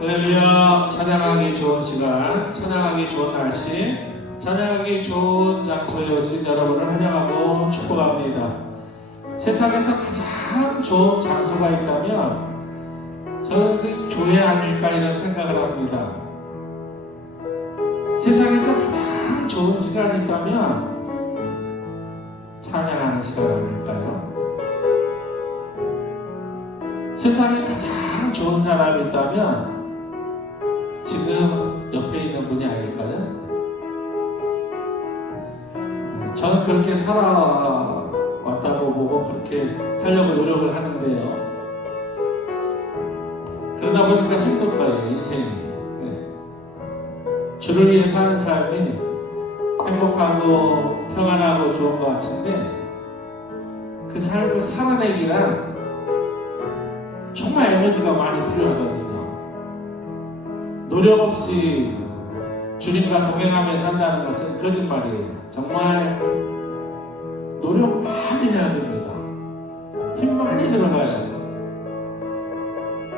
할렐루야. 찬양하기 좋은 시간, 찬양하기 좋은 날씨, 찬양하기 좋은 장소에 오신 여러분을 환영하고 축복합니다. 세상에서 가장 좋은 장소가 있다면 저는 그 교회 아닐까 이런 생각을 합니다. 세상에서 가장 좋은 시간이 있다면 찬양하는 시간 아닐까요? 세상에 가장 좋은 사람이 있다면 지금 옆에 있는 분이 아닐까요? 저는 그렇게 살아왔다고 보고 그렇게 살려고 노력을 하는데요. 그러다 보니까 힘든 거예요, 인생이. 주를 위해 사는 삶이 행복하고 평안하고 좋은 것 같은데 그 삶을 살아내기란 정말 에너지가 많이 필요하거든요. 노력 없이 주님과 동행하며 산다는 것은 거짓말이에요. 정말 노력 많이 해야 됩니다. 힘 많이 들어가야 돼요.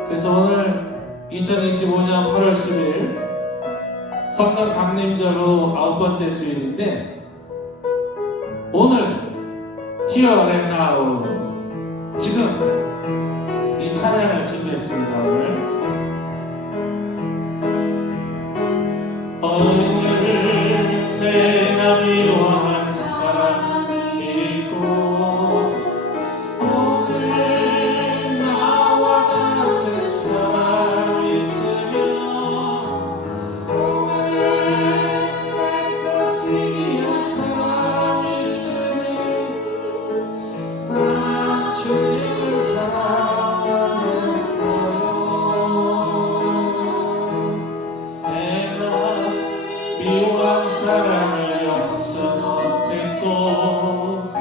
그래서 오늘 2025년 8월 10일 성령 강림절로 9번째 주일인데 오늘 Here and Now 지금 이 찬양을 준비했습니다. 오늘 내가 미워한 사람이 있고 오늘 나와 같은 사람이 있으면 오늘 날 가시는 사람이 있으니 나 주님을 사랑했어요. 미워한 사랑을 용서 못했고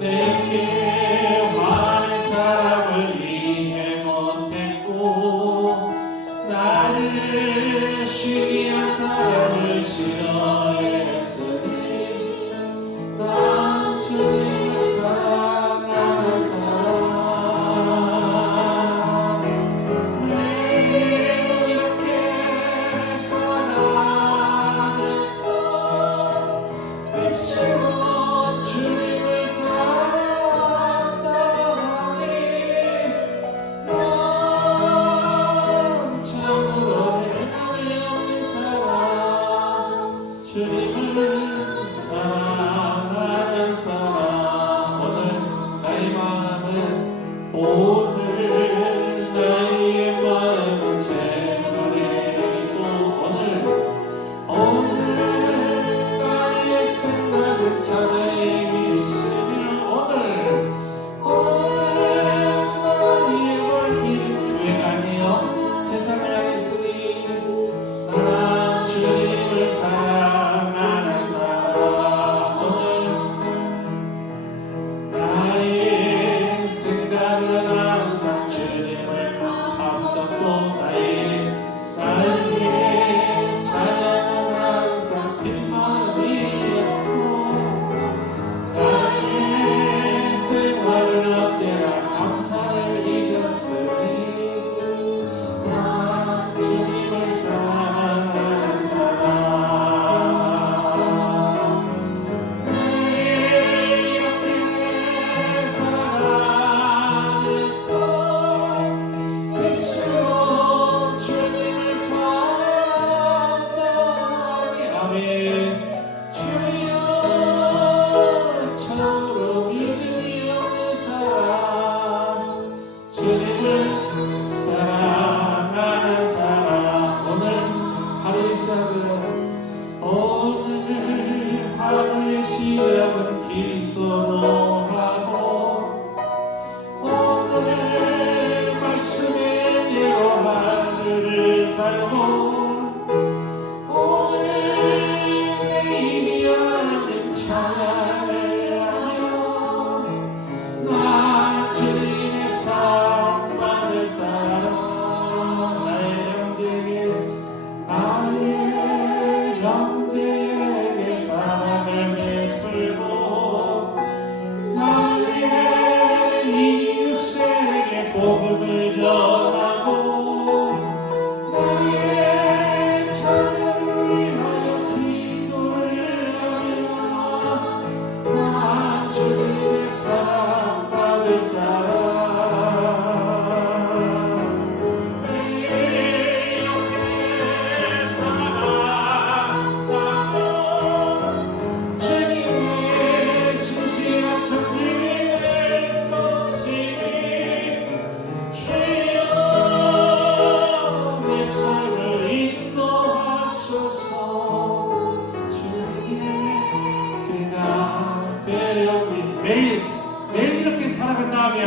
내게 화낸 사람을 이해 못했고 나를 쉬게 한 사람을 싫어했으니 난 주님을 사랑하는 사람. 왜 이렇게 주님을 사랑한다니 넌 참으로 해남이 없는 사람. 주님을 사랑하는 사람. 오늘 나의 마음은 오늘 나의 마음은 제물이고 오늘 생각은 자녀에게 있으며 오늘 나의 멀기는 교회가 아니요 세상을 향했으니 나 주님을 사랑하는 사람. 오늘 나의 생각은 항상 주님을 앞섰고 나의 자녀는 항상 빈 마음이 감사를 잊었으니 난 주님을 사랑하는 사람. 왜 이렇게 살아가겠어 입술로 주님을 사랑한다니. 아멘. 주여 참으로 믿음이 없는 사람 주님을 사랑하는 사람. 오늘 하루의 시작은 오늘 하루의 시작은 기도로 하고 오늘 말씀의 은혜로 하루를 살고 오늘 내 힘이 하는 찬양을 하며 나 주님의 사랑받을 사람. 나의 형제에게 사랑을 베풀고 나의 이웃에게 복음을 전하고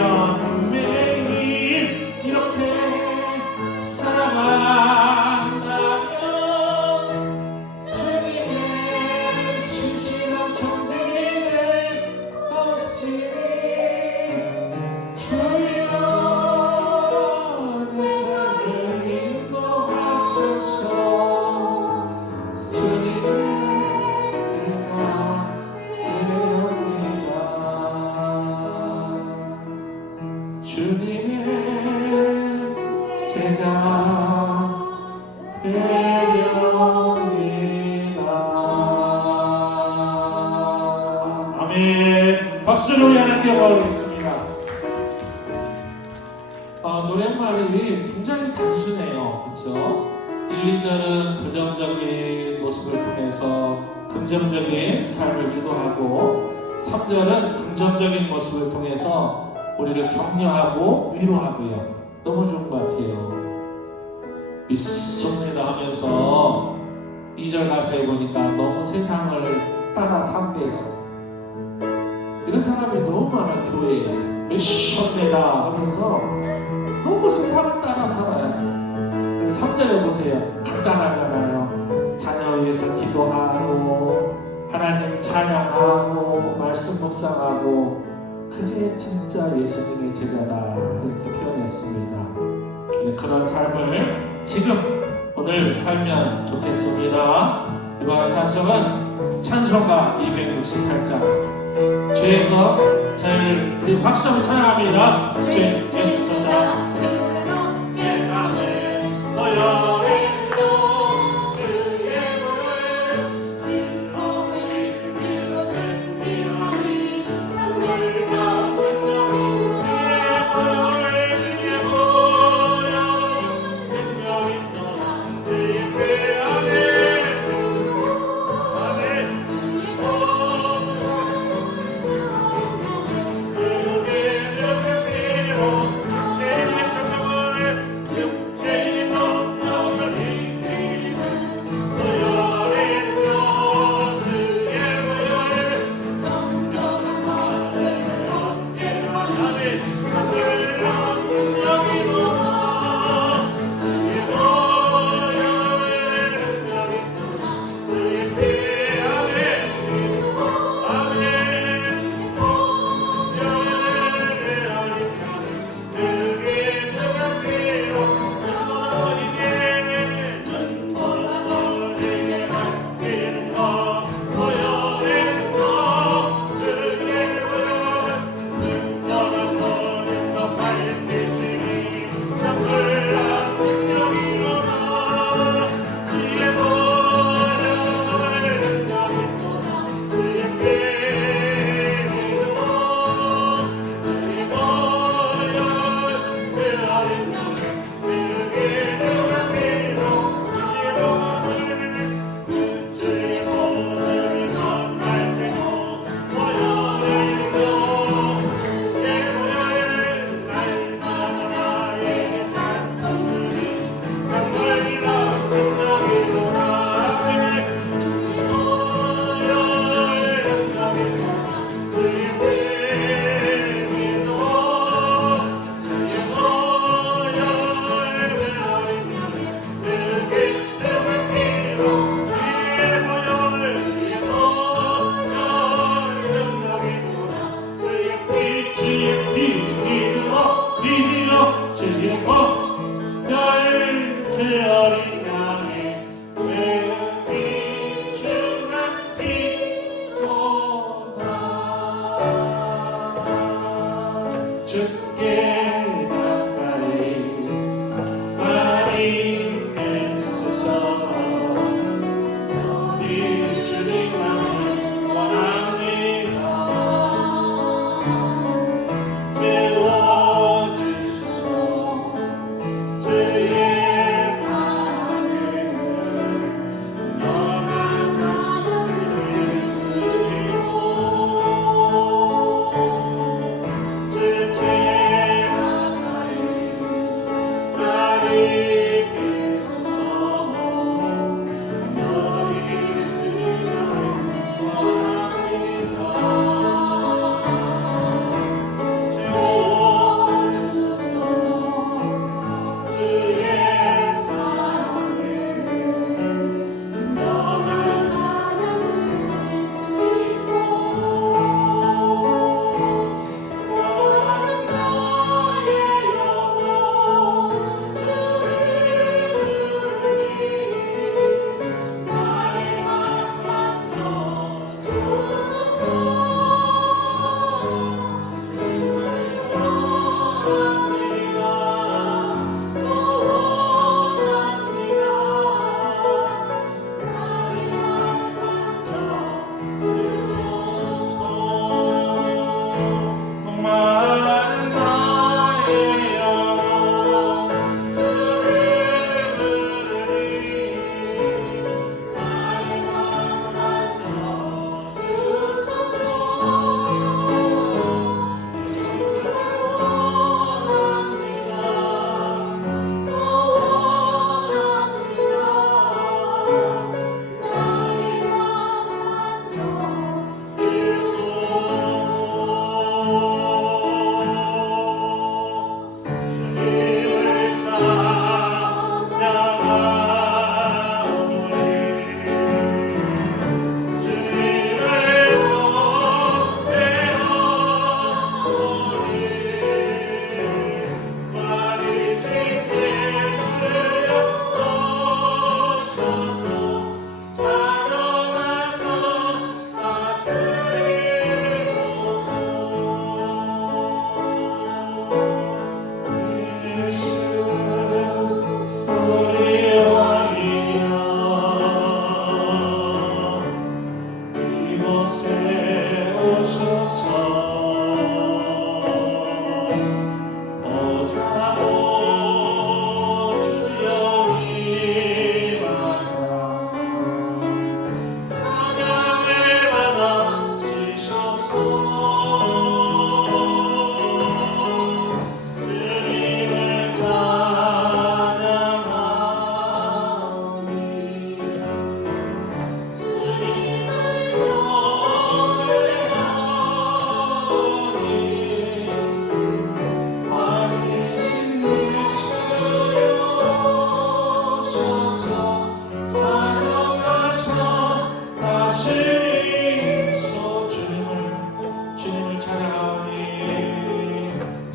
주면 매일 이렇게 살아간다면 주님의 신실한 청지기 될 것이니 주여 내 삶을 인도하소서. 주님의 제자 되렵니다. 주님의 제자 되렵니다. 아멘. 박수를 우리 하나님께 모아보겠습니다. 노랫말이 굉장히 단순해요. 그렇죠? 1, 2절은 부정적인 모습을 통해서 긍정적인 삶을 기도하고 3절은 긍정적인 모습을 통해서 우리를 격려하고 위로하고요. 너무 좋은 것 같아요. 믿습니다 하면서 2절 가사에 보니까 너무 세상을 따라 산대요. 이런 사람이 너무 많아. 교회에 믿습니다 하면서 너무 세상을 따라 살아요. 3절에 보세요. 간단하잖아요. 자녀 위해서 기도하고 하나님 찬양하고 말씀 묵상하고 그게 진짜 예수님의 제자다 이렇게 표현했습니다. 그런 삶을 지금 오늘 살면 좋겠습니다. 이번 찬송은 찬송가 268장 죄에서 자유를 우리 박수 한번 찬양합니다. 죄에서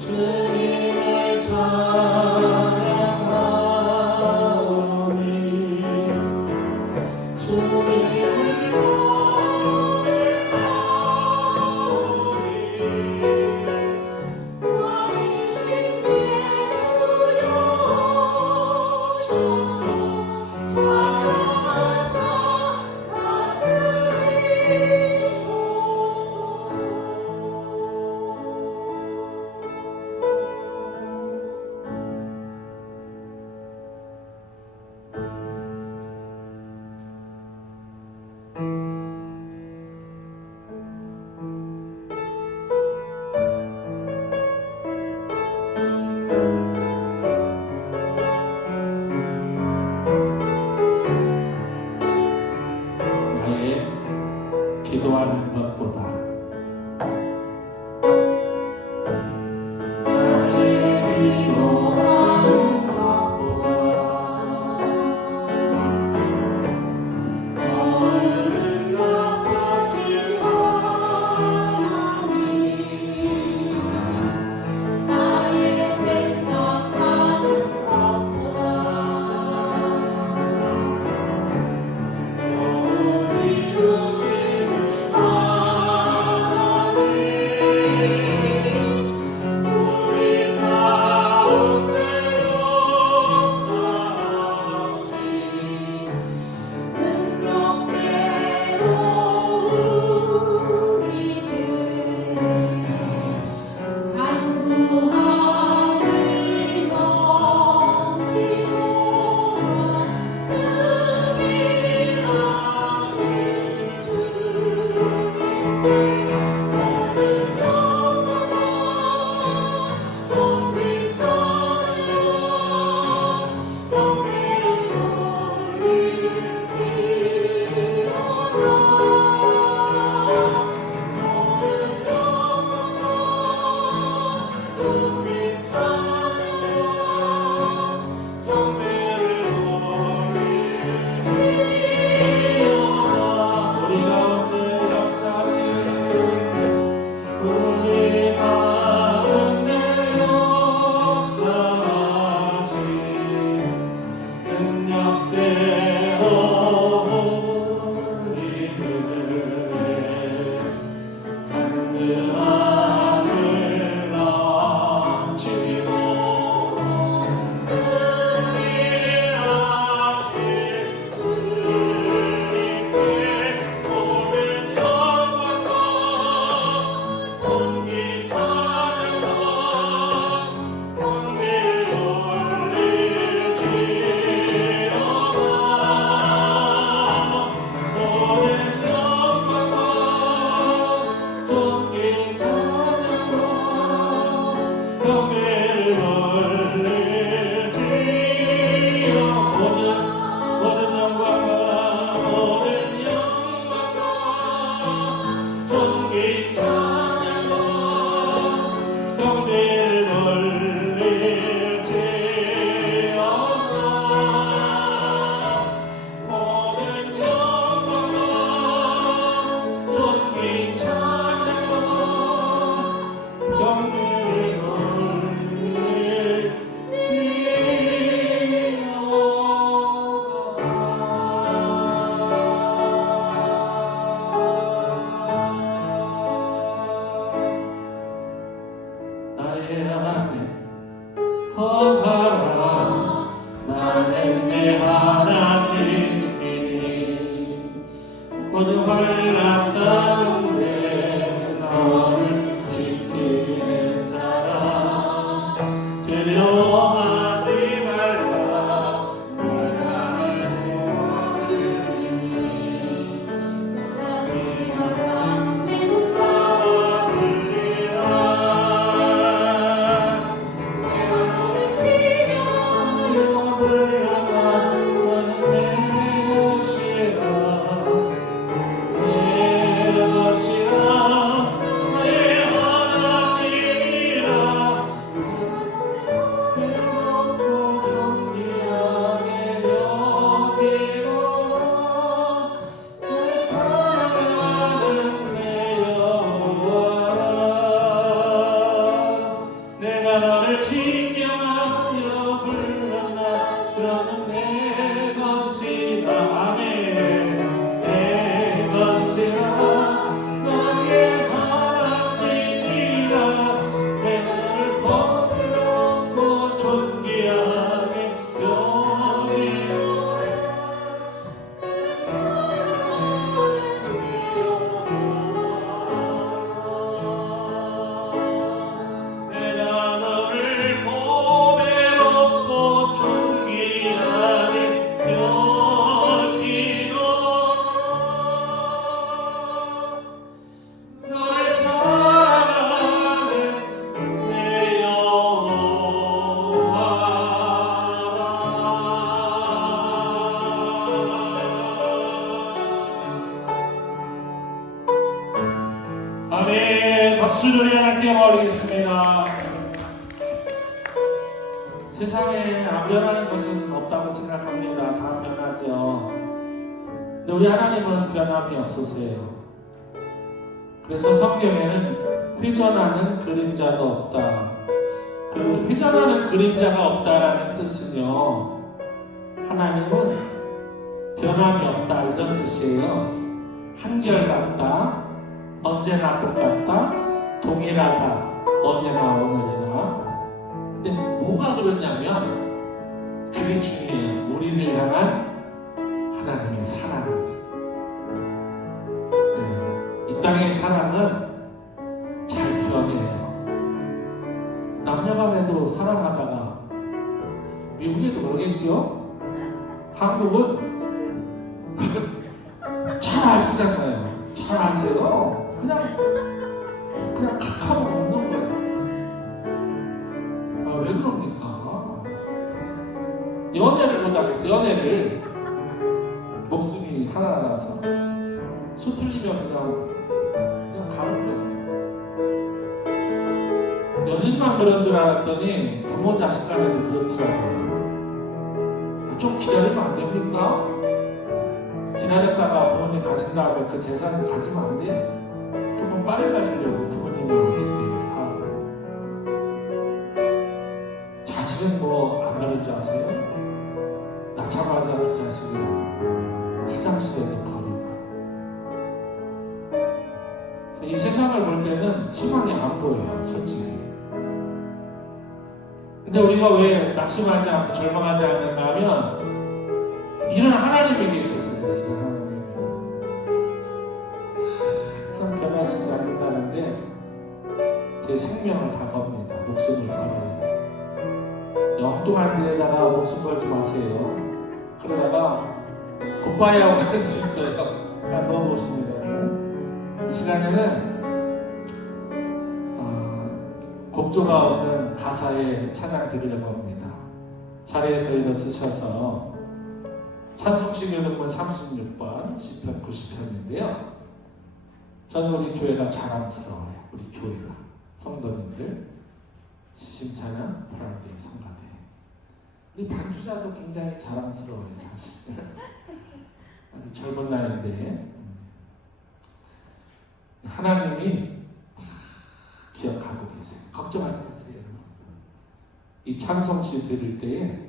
주님을 찬양하오니 주님을 노래하오니 왕이신 예수여 오소서 찾아가서 다스리소서. 나의 기도하는 것보다 나의 기도하는 것보다 얼른 높으신 하나님 나의 생각하는 것보다 이루신 하나님 우리 가운데 역사하신 능력대로 우리들의 간구함을 넘치도록 승리하신 주님께 모든 영광과 존귀 찬양 경배를 올리지어다. 존귀 찬양 경배를 올리지어다. 우리 가운데 역사하시는 우리 가운데 역사하신 능력대로 우리들의 잔등함을 넘치고 승리하신 주님께 모든 영광과 존귀 찬양과 경배를 올리지어다. 모든 영광과 존귀 찬양과 경배를 올리지어다. 모든 영광과 존귀 찬양과 경배를 올리지어다. 모든 영광과 존귀 찬양과 경배를 올리지어다. 나의 하나님 거하라. 나는 내 하나님이니 모든 환난 가운데 너를 지키는 자라. 두려워하지 말라. 내가 널 도와주리니 하지 말라 내 손 도와주리라. 내가 너를 지며 영업을 하라. 너는 내 것이라. 내 것이라. 내 하나님이라. 내가 너를 내가 너를 증명하여 불렀나 그러는 내 것이다. 아멘. 내 것이라 너의 하나님이라 내가 너를 보고 존귀하게 여기노라. 내가 너를 보배롭고 존귀하게 여기노라. 너를 사랑하는 내 영혼아. 아멘. 박수를 하나님께 올리겠습니다. 세상에 안 변하는 것은 없다고 생각합니다. 다 변하죠. 근데 우리 하나님은 변함이 없으세요. 그래서 성경에는 회전하는 그림자도 없다. 그 회전하는 그림자가 없다라는 뜻은요, 하나님은 변함이 없다 이런 뜻이에요. 한결같다, 언제나 똑같다, 동일하다, 어제나 오늘이나. 근데 뭐가 그러냐면 그게 중요해요. 우리를 향한 하나님의 사랑. 이 땅의 사랑은 잘 변해요. 남녀간에도 사랑하다가 미국에도 그러겠지요? 한국은 잘 아시잖아요. 잘 아세요. 그냥 카카오 없는 거예요. 아, 왜 그럽니까? 연애를 못하겠어. 연애를 목숨이 하나라서 수틀리면 그냥 가는 거예요. 연인만 그런 줄 알았더니 부모 자식 간에도 그렇더라고요. 좀 기다리면 안 됩니까? 기다렸다가 부모님 가신 다음에 그 재산 가지면 안 돼? 조금 빨리 가시려고 부모님을 어떻게 하고. 자식은 뭐 안 그럴 줄 아세요? 낳자마자 그 자식을 화장실에도 버리고. 이 세상을 볼 때는 희망이 안 보여요, 솔직히. 근데 우리가 왜 낙심하지 않고 절망하지 않는가 하면 이런 하나님이 계셨습니다. 이런 하나님이. 항상 변하시지 않는다는데 제 생명을 다 겁니다. 목숨을 걸어요. 엉뚱한 데에다가 목숨 걸지 마세요. 그러다가 굿바이 하고 갈 수 있어요. 난 너무 좋습니다. 이 시간에는 곡조가 없는 가사의 찬양 드리려고 합니다. 자리에서 일어서셔서 찬송시 교독문 36번 시편 90편인데요. 저는 우리 교회가 자랑스러워요. 우리 교회가 성도님들 시신 찬양 보람된 성가대. 우리 반주자도 굉장히 자랑스러워요. 사실 아주 젊은 나이인데 하나님이 기억하고 계세요. 걱정하지 마세요. 이 찬송시 들을 때에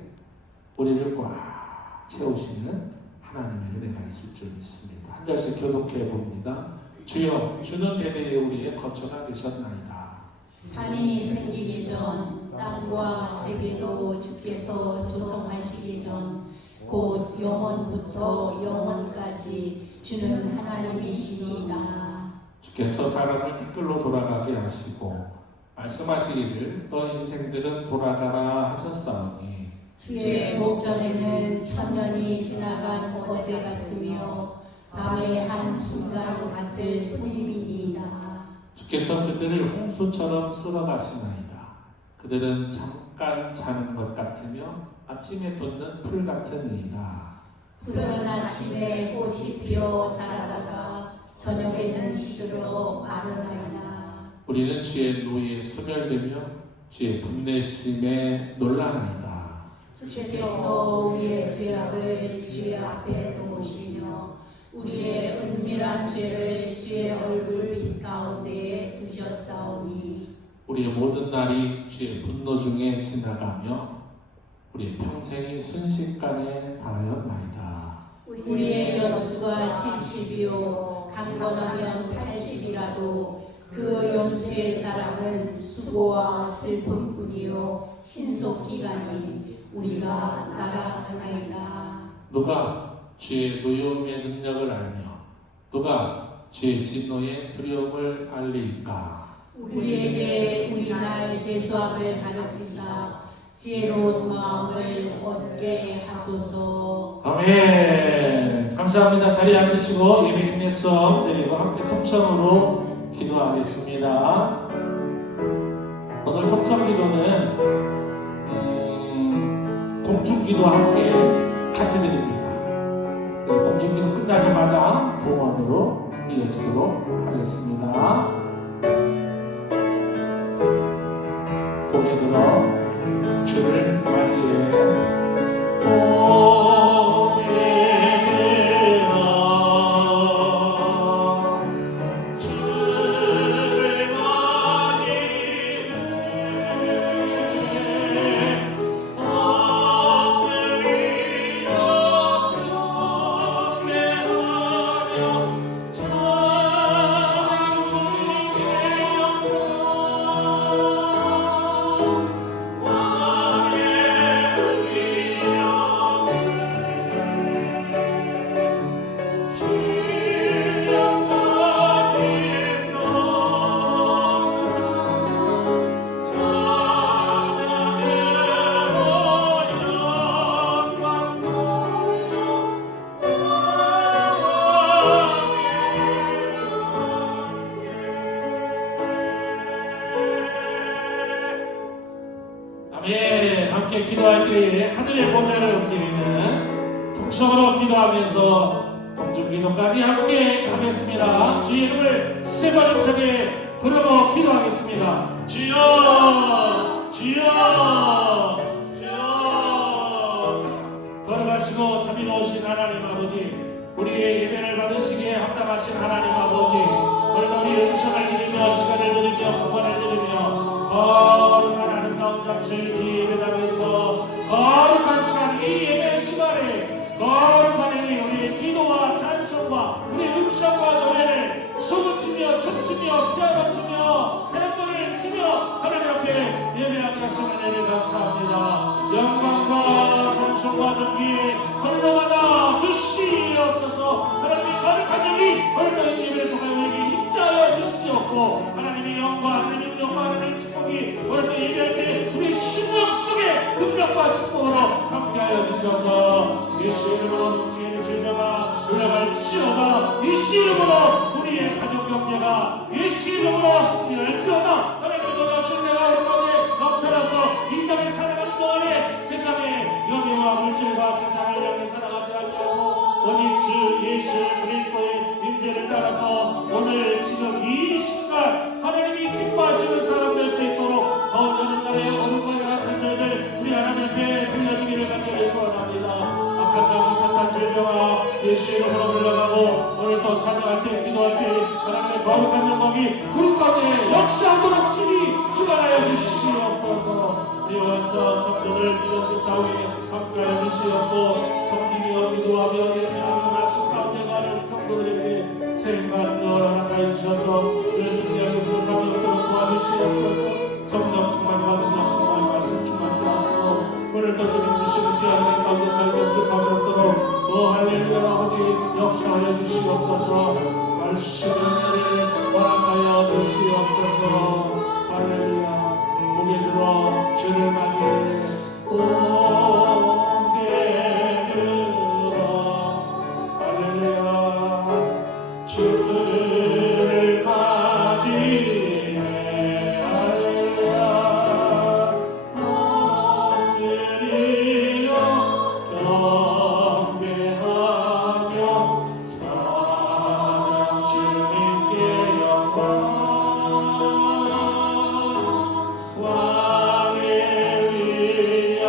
우리를 꽉 채우시는 하나님의 은혜가 있을 줄 믿습니다. 한 절씩 교독해 봅니다. 주여, 주는 대대에 우리의 거처가 되셨나이다. 산이 생기기 전 땅과 세계도 주께서 조성하시기 전 곧 영원부터 영원까지 주는 하나님이시니이다. 주께서 사람을 티끌로 돌아가게 하시고 말씀하시기를 너 인생들은 돌아가라 하셨사오니 주의 목전에는 천년이 지나간 어제 같으며 밤의 한순간 같을 뿐임이니이다. 주께서 그들을 홍수처럼 쓸어가시나이다. 그들은 잠깐 자는 것 같으며 아침에 돋는 풀 같으니이다. 푸른 아침에 꽃이 피어 자라다가 저녁에는 시들어 마르나이다. 우리는 주의 노예에 소멸되며 주의 분내심에 놀라나이다. 주께서 우리의 죄악을 주의 앞에 놓으시며 우리의 은밀한 죄를 주의 얼굴빛 가운데에 두셨사오니 우리의 모든 날이 주의 분노 중에 지나가며 우리의 평생이 순식간에 다하였나이다. 우리의 연수가 70이요 강건하면 80이라도 그 연수의 자랑은 수고와 슬픔뿐이요 신속기간이 우리가 날아가나이다. 누가 주의 노여움의 능력을 알며 누가 주의 진노의 두려움을 알리이까. 우리에게 우리 날 계수함을 가르치사 지혜로운 마음을 얻게 하소서. 아멘. 감사합니다. 자리에 앉으시고 예배 인내성 드리고 함께 통성으로 기도하겠습니다. 오늘 통성 기도는 공중기도와 함께 같이 드립니다. 그래서 공중기도 끝나자마자 부원으로 이어지도록 하겠습니다. 고개 들어 주를 맞이해 고개 들어 주를 맞이해 아멘. 함께 기도할 때에 하늘의 보좌를 움직이는 통성으로 기도하면서 공중기도까지 함께 하겠습니다. 주의 이름을 세 번 힘차게 부르고 기도하겠습니다. 주여 주여 주여. 걸어가시고 자비로우신 하나님 아버지, 우리의 예배를 받으시기에 합당하신 하나님 아버지, 오늘도 우리 음성을 드리며 시간을 드리며 구원을 드리며 거룩한 아름다운 장소에 우리 예배당에서 거룩한 시간, 이 예배 시간에 거룩한 우리의 기도와 찬송과 우리의 음성과 노래를 소금치며 춤추며 피아노치며 탬버를 치며 하나님 앞에 예배하게 하신 은혜를 감사합니다. 영광과 찬송과 존귀에 홀로받아 주시옵소서. 하나님이 거룩한 여기 오늘도 예배를 통하여 우리에게 힘자여 주시옵고, 하나님의 영광, 하나님의 영광, 하나님의 축복이 오늘도 예배할 때 우리 심령 속에 능력과 축복으로 함께하여 주셔서 예수 이름으로 음식의 질병아 물러갈지어다. 예수 이름으로 우리의 가족 경제가 예수 이름으로 승리할지어다. 하나님의 놀라신 내가 우리 가운데 넘쳐나서 이 땅에 살아가는 동안에 세상의 영예와 물질과 세상을 향해 살아가지 아니하고 오직 주 예수 그리스도의 임재를 따라서 오늘 지금 이 순간 하나님이 기뻐하시는 사람 될 수 있도록 더 오는 날에 어둠과 같은 저희들 우리 하나님 앞에 들려주기를 간절히 소원합니다. 악한 병이 사탄 질병아 예수 이름으로 물러가고, 오늘 또 찬양할 때 기도할 때 하나님의 거룩한 영광이 우리 가운데 역사하도록 주님 주관하여 주시옵소서. 우리 원성 성도들 믿어진 따위에 함께하여 주시옵고, 성님이여 기도하며 예배하며 말씀 가운데 가는 성도들에게 생각을 나타내 주셔서 예수님의 부족함이 없도록 도와주시옵소서. 성령 충만과 능력 충만 말씀 충만 되었으고 오늘도 주님 주시는 귀한 가운데 살며 부족함이 없도록 또 할렐루야 아버지 역사하여 주시옵소서. 말씀의 은혜를 허락하여 주시옵소서. 할렐루야. 고개 들어 주를 맞이해 고개 들어 할렐루야. 주를 맞이해 할렐루야. 엎드리어 경배하며 찬양 주님께 영광. 왕의 위엄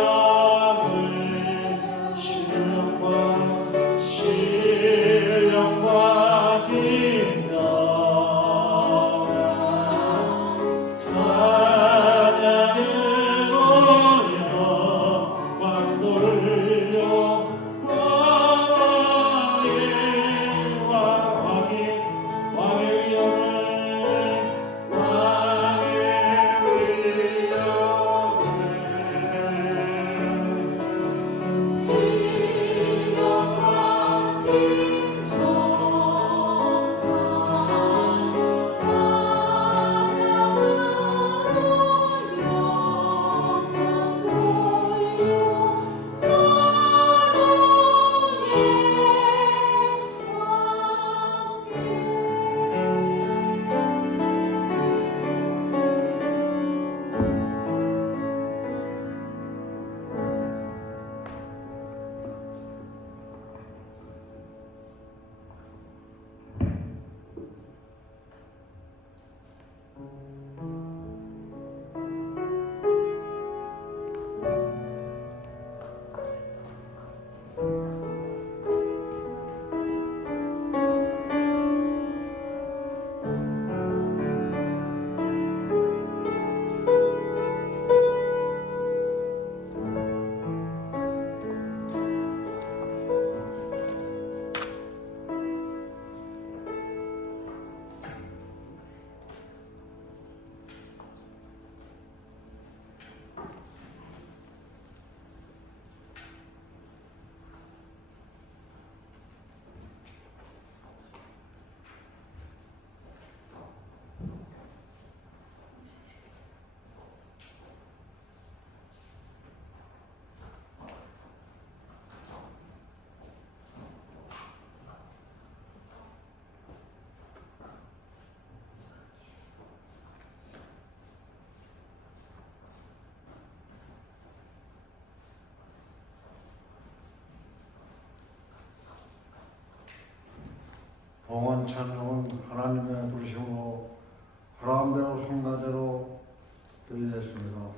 봉헌 찬송은 하나님의 부르심으로 사람대로 성가대로 드리겠습니다.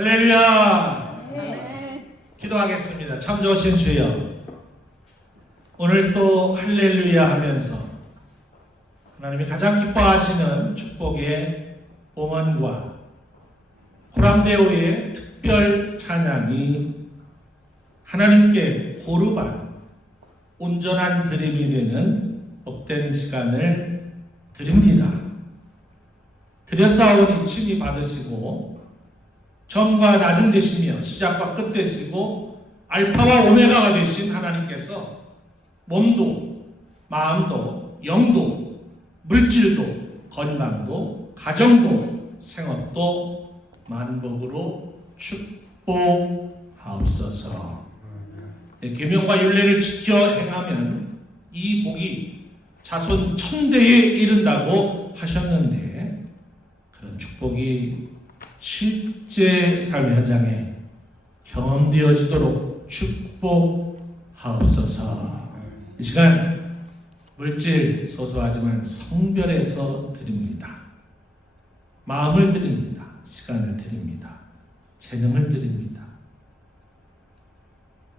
할렐루야. 기도하겠습니다. 참 좋으신 주여, 오늘 또 할렐루야 하면서 하나님이 가장 기뻐하시는 축복의 봉헌과 호람대오의 특별 찬양이 하나님께 고르반 온전한 드림이 되는 복된 시간을 드립니다. 드렸사오니 친히 받으시고 전과 나중 되시며 시작과 끝 되시고 알파와 오메가가 되신 하나님께서 몸도 마음도 영도 물질도 건강도 가정도 생업도 만복으로 축복하옵소서. 계명과 율례를 지켜 행하면 이 복이 자손 천대에 이른다고 하셨는데 그런 축복이 실제 삶의 현장에 경험되어지도록 축복하옵소서. 이 시간 물질 소소하지만 성별에서 드립니다. 마음을 드립니다. 시간을 드립니다. 재능을 드립니다.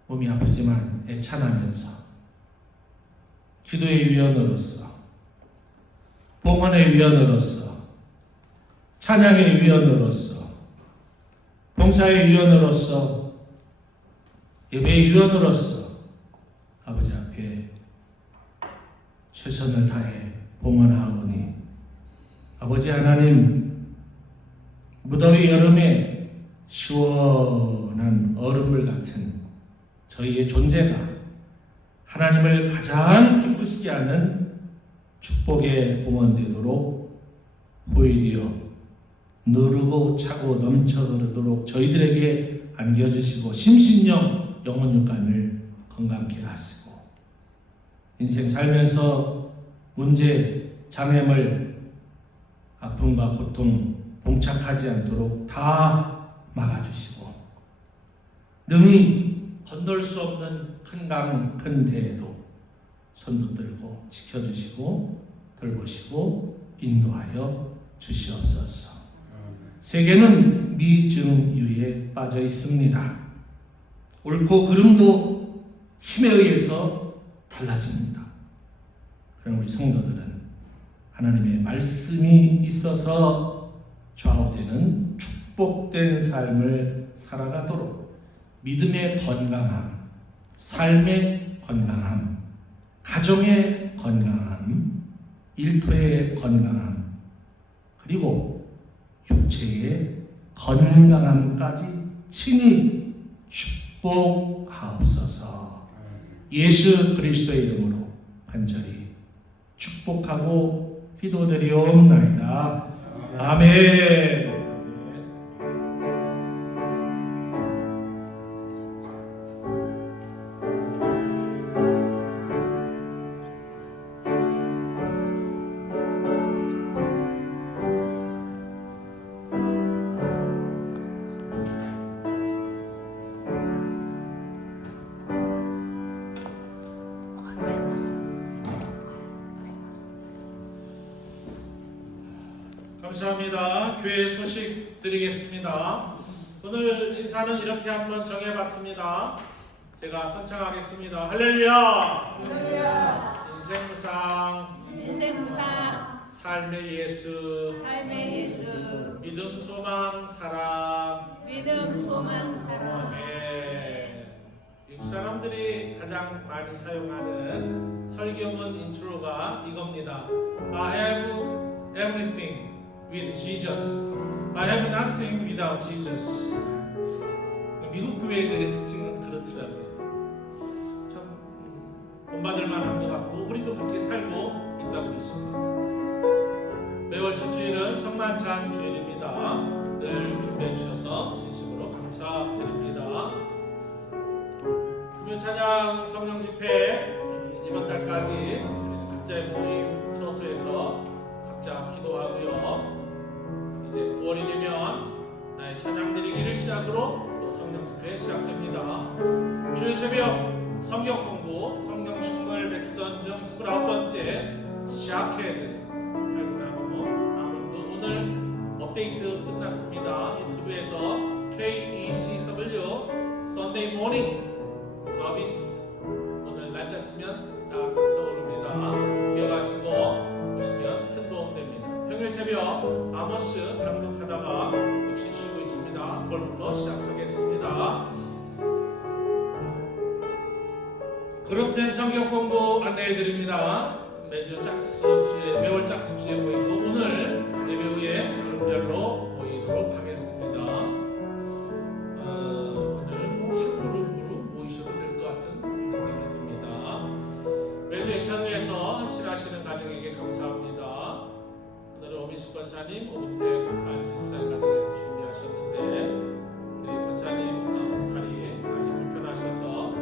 몸이 아프지만 애찬하면서 기도의 위원으로서 봉헌의 위원으로서 찬양의 위원으로서 봉사의 위원으로서 예배의 위원으로서 아버지 앞에 최선을 다해 봉헌하오니 아버지 하나님 무더위 여름에 시원한 얼음물 같은 저희의 존재가 하나님을 가장 기쁘시게 하는 축복의 봉헌되도록 보이리어 누르고 차고 넘쳐 흐르도록 저희들에게 안겨주시고 심신영 영혼 육간을 건강케 하시고 인생 살면서 문제, 장애물, 아픔과 고통 봉착하지 않도록 다 막아주시고 능히 건널 수 없는 큰 강, 큰 대에도 손 붙들고 지켜주시고 돌보시고 인도하여 주시옵소서. 세계는 미증유에 빠져 있습니다. 옳고 그름도 힘에 의해서 달라집니다. 그럼 우리 성도들은 하나님의 말씀이 있어서 좌우되는 축복된 삶을 살아가도록 믿음의 건강함, 삶의 건강함, 가정의 건강함, 일터의 건강함, 그리고 육체의 건강함까지 친히 축복하옵소서. 예수 그리스도의 이름으로 간절히 축복하고 기도드리옵나이다. 아멘. 감사합니다. 교회 소식 드리겠습니다. 오늘 인사는 이렇게 한번 정해봤습니다. 제가 선창하겠습니다. 할렐루야! 할렐루야. 인생무상 인생무상 삶의 예수 삶의 예수 믿음 소망 사랑 믿음 소망 사랑 아멘. 미국 사람들이 가장 많이 사용하는 설교문 인트로가 이겁니다. I have everything with Jesus. I have nothing without Jesus. 미국 교회들의 특징은 그렇더라고요. 참 본받을 만한 것 같고 우리도 그렇게 살고 있다고 믿습니다. 매월 첫 주일은 성만찬 주일입니다. 늘 준비해 주셔서 진심으로 감사드립니다. 금요 찬양 성령 집회 이번 달까지 각자의 모임 처소에서 각자 기도하고요. 이제 9월이 되면 나의 찬양 드리기를 시작으로 또 성령 집회 시작됩니다. 주일 새벽 성경 공부 성령 식물 백선 중 29번째 샤케드 살고 나무 오늘 업데이트 끝났습니다. 유튜브에서 KECW Sunday Morning 서비스 오늘 날짜 치면 딱 떠오릅니다. 기억하시고 보시면 큰 도움 됩니다. 평일 새벽 아모스 감독하다가 역시 쉬고 있습니다. 그걸부터 시작하겠습니다. 그룹쌤 성경 공부 안내해 드립니다. 매주 짝수주에 매월 짝수주에 모이고 오늘 예배 후에 그룹별로 모이도록 하겠습니다. 오늘은 뭐 한 그룹으로 모이셔도 될 것 같은 느낌이 듭니다. 매주 애찬루에서 헌신하시는 가정에게 감사합니다. 오늘은 오미숙 권사님, 오금택 안수 집사님 가정에서 준비하셨는데 우리 권사님 다리 많이 불편하셔서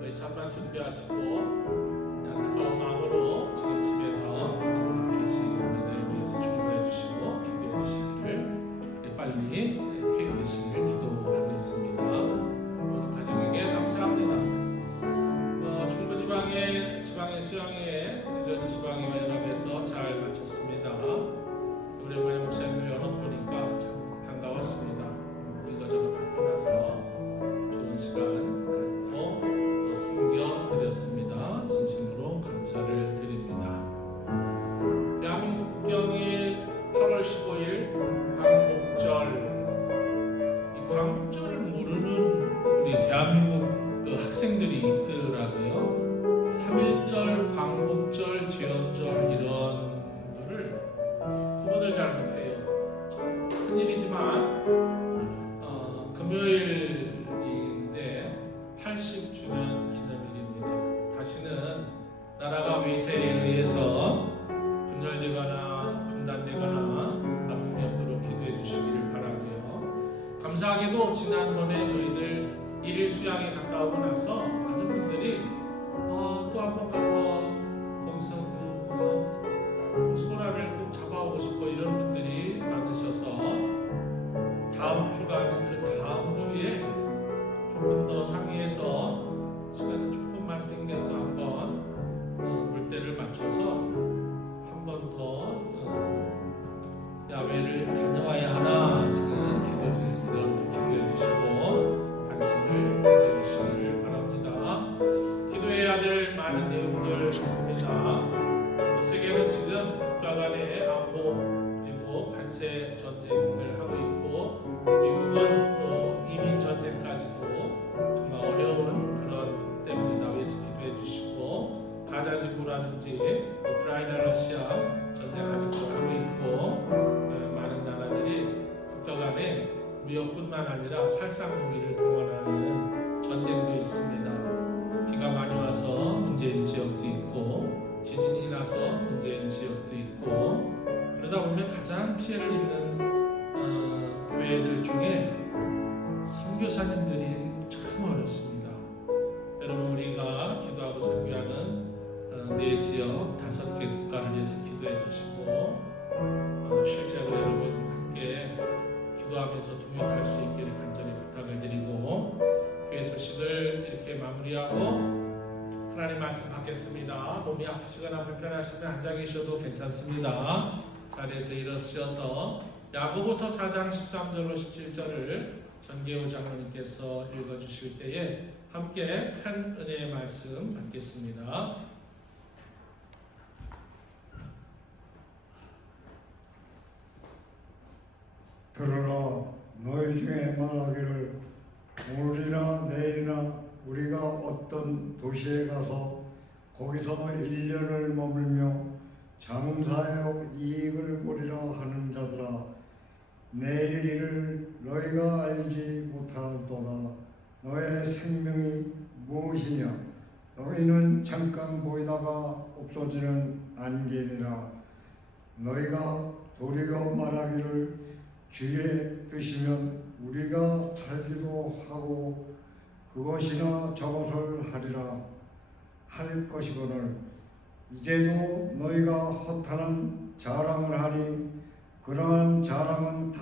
저희 잠만 준비하시고 뜨거운 마음으로 지금 집에서 계신 우리들을 위해서 충고해 주시고 기도해 주시기를 빨리 쾌유되시기를 기도하겠습니다. 모든 가정에게 감사합니다. 중부지방의 수양회 뉴저지 지방회 연합에서 잘 마쳤습니다. 오랜만에 목사님을 연합 보니까 참 반가웠습니다. 이거저거 바꿔놔서 좋은 시간 갖고 또 섬겨드렸습니다. 진심으로 감사를 드립니다. 대한민국 국경일 8월 15일 광복절. 이 광복절을 모르는 우리 대한민국 그 학생들이 있더라고요. 3.1절, 광복절, 제헌절 이런 거를 구분을 잘 못해요. 참 큰일이지만 금요일인데 80주년 기념일입니다. 다시는 나라가 외세에 의해서 분열되거나 분단되거나 아픔이 없도록 기도해 주시기를 바라고요. 감사하게도 지난번에 저희들 1일 수양에 갔다 오고 나서 많은 분들이 또 한 번 가서 거기서 그 소라를 꼭 잡아오고 싶어 이런 분들이 많으셔서 다음 주가 아닌 그 다음 주에 조금 더 상의해서 시간을 조금만 당겨서 한번 물때를 맞춰서 한 번 더 야외를 다녀와야 하나 지금 기도 중입니다. 기도해 주시고 관심을 가져주시기를 바랍니다. 기도해야 될 많은 내용들 있습니다. 세계는 지금 국가 간의 안보 그리고 관세 전쟁을 하고 있고 미국은 또 이민 전쟁까지도 정말 어려운 그런 때입니다. 위해서 기도해 주시고 가자 지구라든지 우크라이나 러시아 전쟁 아직도 하고 있고 많은 나라들이 국가 간의 무역뿐만 아니라 살상 무기를 동원하는 전쟁도 있습니다. 비가 많이 와서 문제인 지역도 있고 지진이 나서 문제인 지역도 있고 그러다 보면 가장 피해를 입는 교회들 중에 선교사님들이 참 어렵습니다. 여러분 우리가 기도하고 선교하는 네 지역 5개 국가를 위해서 기도해 주시고 실제로 여러분 함께 기도하면서 동역할 수 있기를 간절히 부탁을 드리고 교회 소식을 이렇게 마무리하고 하나님 말씀 받겠습니다. 몸이 아프시거나 불편하시면 앉아 계셔도 괜찮습니다. 자리에서 일어서셔서 야고보서 4장 13절로 17절을 전계호 장로님께서 읽어주실 때에 함께 큰 은혜의 말씀 받겠습니다. 그러나 너희 중에 말하기를 오늘이나 내일이나 우리가 어떤 도시에 가서 거기서 1년을 머물며 장사하여 이익을 보리라 하는 자들아, 내일 일을 너희가 알지 못하도다. 너의 생명이 무엇이냐? 너희는 잠깐 보이다가 없어지는 안개니라. 너희가 도리어 말하기를 주의 뜻이면 우리가 살기도 하고 그것이나 저것을 하리라 할 것이거늘 이제도 너희가 허탄한 자랑을 하니 그러한 자랑은 다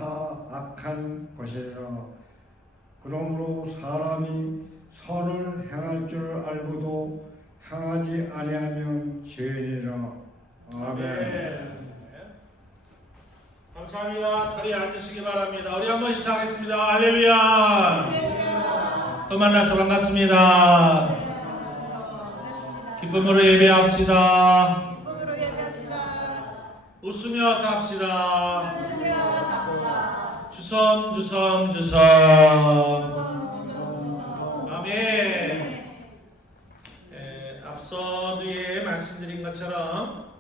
악한 것이라. 그러므로 사람이 선을 행할 줄 알고도 행하지 아니하면 죄니라. 아멘. 감사합니다. 자리에 앉으시기 바랍니다. 우리 한번 인사하겠습니다. 할렐루야. 또 만나서 반갑습니다. 기쁨으로 예배합시다. 웃으며 삽시다. 주섬. 아멘. 앞서 뒤에 말씀드린 것처럼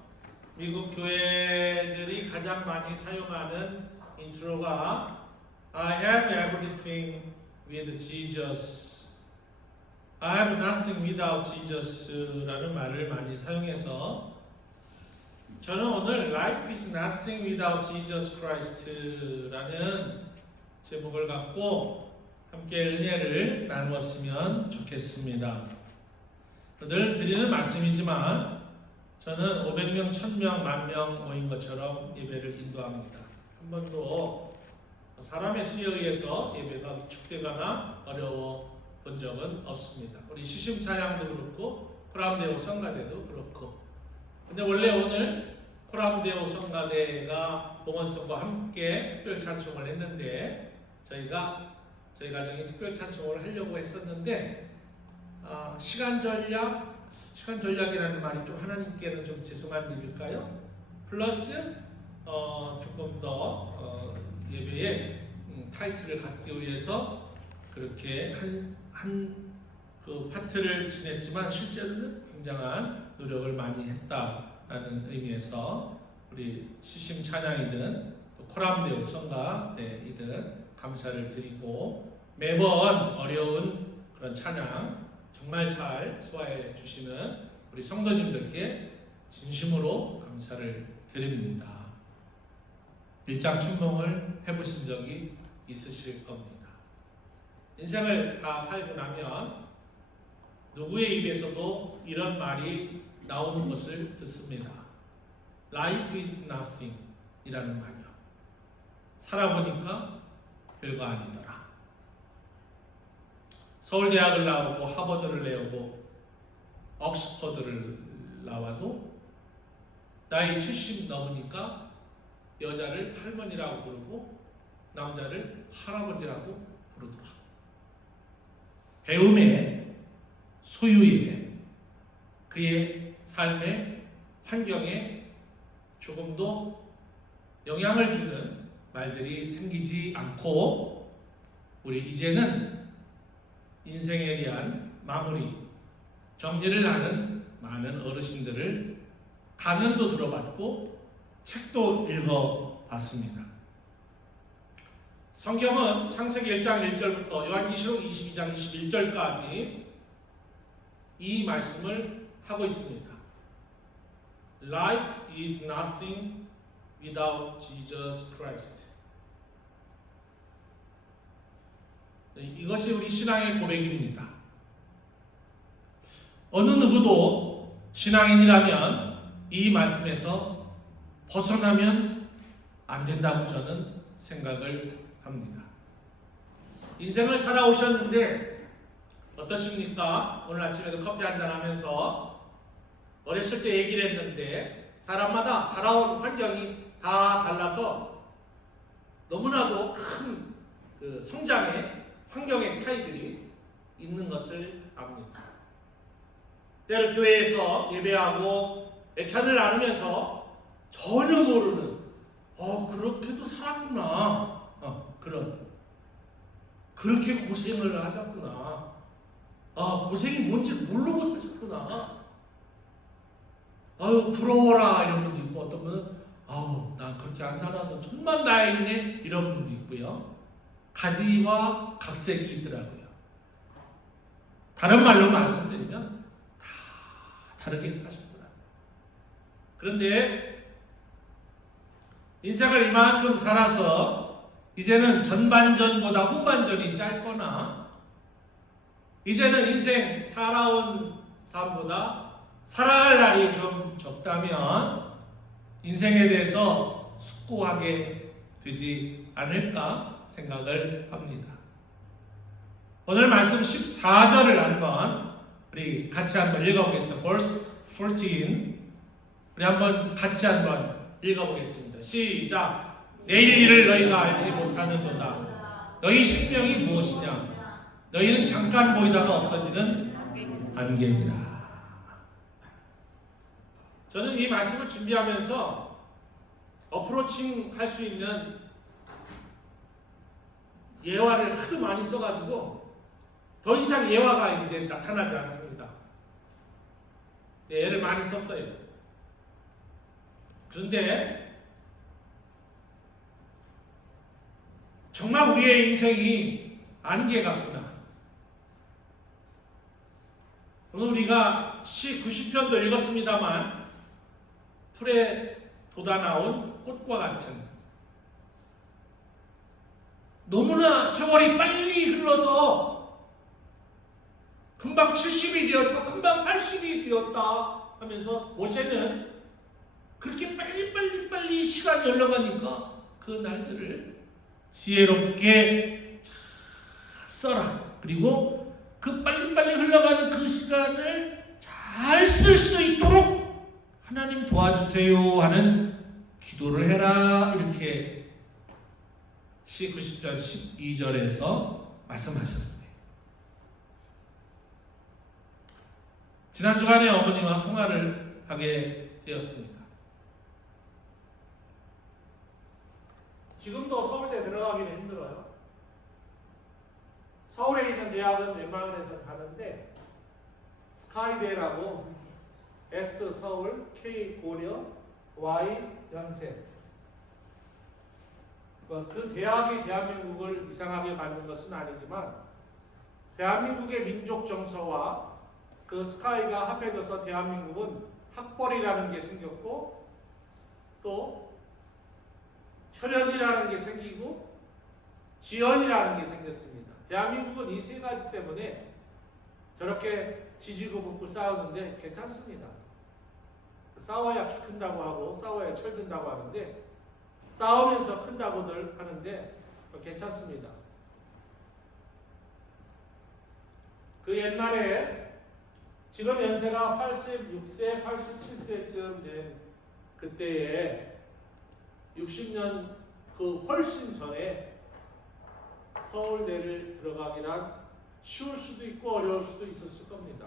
미국 교회들이 가장 많이 사용하는 인트로가 I have everything with Jesus. I have nothing without Jesus 라는 말을 많이 사용해서 저는 오늘 Life is nothing without Jesus Christ라는 제목을 갖고 함께 은혜를 나누었으면 좋겠습니다. 늘 드리는 말씀이지만 저는 500명, 1000명, 10,000명 모인 것처럼 예배를 인도합니다. 한 번도 사람의 수에 의해서 예배가 위축되거나 어려워 본 적은 없습니다. 우리 시심 찬양도 그렇고 코람데오 성가대도 그렇고. 근데 원래 오늘 코람데오 성가대가 봉헌송과 함께 특별 찬송을 했는데 저희 가정이 특별 찬송을 하려고 했었는데 시간 전략이라는 말이 좀 하나님께는 좀 죄송한 일일까요? 플러스 조금 더 예배에 타이틀을 갖기 위해서 그렇게 한 그 파트를 지냈지만 실제로는 굉장한 노력을 많이 했다라는 의미에서 우리 시심 찬양이든 또 코람데오 성가대이든 감사를 드리고 매번 어려운 그런 찬양 정말 잘 소화해 주시는 우리 성도님들께 진심으로 감사를 드립니다. 일장춘몽을 해보신 적이 있으실 겁니다. 인생을 다 살고 나면 누구의 입에서도 이런 말이 나오는 것을 듣습니다. Life is nothing 이라는 말이요. 살아보니까 별거 아니더라. 서울대학을 나오고 하버드를 나오고 옥스퍼드를 나와도 나이 70 넘으니까 여자를 할머니라고 부르고 남자를 할아버지라고 부르더라. 배움의 소유에 그의 삶의 환경에 조금도 영향을 주는 말들이 생기지 않고 우리 이제는 인생에 대한 마무리, 정리를 하는 많은 어르신들을 강연도 들어봤고 책도 읽어봤습니다. 성경은 창세기 1장 1절부터 요한계시록 22장 21절까지 이 말씀을 하고 있습니다. Life is nothing without Jesus Christ. 이것이 우리 신앙의 고백입니다. 어느 누구도 신앙인이라면 이 말씀에서 벗어나면 안 된다고 저는 생각을 합니다. 인생을 살아오셨는데 어떠십니까? 오늘 아침에도 커피 한잔 하면서 어렸을 때 얘기를 했는데 사람마다 자라온 환경이 다 달라서 너무나도 큰 그 성장의 환경의 차이들이 있는 것을 압니다. 때로 교회에서 예배하고 애찬을 나누면서 전혀 모르는 그렇게도 살았구나. 그렇게 고생을 하셨구나. 고생이 뭔지 모르고 사셨구나. 부러워라 이런 분도 있고 어떤 분은 난 그렇게 안 살아서 정말 다행이네 이런 분도 있고요. 가지와 각색이 있더라고요. 다른 말로 말씀드리면 다 다르게 사셨더라고요. 그런데 인생을 이만큼 살아서 이제는 전반전보다 후반전이 짧거나 이제는 인생 살아온 삶보다 살아갈 날이 좀 적다면 인생에 대해서 숙고하게 되지 않을까 생각을 합니다. 오늘 말씀 14절을 한번 우리 같이 한번 읽어보겠습니다. Verse 14 우리 한번 같이 한번 읽어보겠습니다. 시작. 내일 일을 너희가 알지 못하는도다. 너희 생명이 무엇이냐? 너희는 잠깐 보이다가 없어지는 안개니라. 저는 이 말씀을 준비하면서 어프로칭 할 수 있는 예화를 하도 많이 써가지고 더 이상 예화가 이제 나타나지 않습니다. 예를 많이 썼어요. 그런데 정말 우리의 인생이 안개 같구나. 오늘 우리가 시 90편도 읽었습니다만 풀에 돋아나온 꽃과 같은, 너무나 세월이 빨리 흘러서 금방 70이 되었다, 금방 80이 되었다 하면서 모세는 그렇게 빨리 시간이 흘러가니까 그 날들을 지혜롭게 잘 써라. 그리고 그 빨리 흘러가는 그 시간을 잘 쓸 수 있도록 하나님 도와주세요 하는 기도를 해라. 이렇게 시 90편 12절에서 말씀하셨습니다. 지난 주간에 어머니와 통화를 하게 되었습니다. 지금도 서울대 들어가기는 힘들어요. 서울에 있는 대학은 웬만해서 가는데 스카이대라고 S 서울, K 고려, Y 연세, 그 대학이 대한민국을 이상하게 만든 것은 아니지만 대한민국의 민족 정서와 그 스카이가 합해져서 대한민국은 학벌이라는 게 생겼고 또 혈연이라는 게 생기고 지연이라는 게 생겼습니다. 대한민국은 이 세 가지 때문에 저렇게 지지고 볶고 싸우는데 괜찮습니다. 싸워야 키 큰다고 하고 싸워야 철 든다고 하는데 싸우면서 큰다고들 하는데 괜찮습니다. 그 옛날에 지금 연세가 86세, 87세쯤 된 그때에 60년 그 훨씬 전에 서울대를 들어가기란 쉬울 수도 있고 어려울 수도 있었을 겁니다.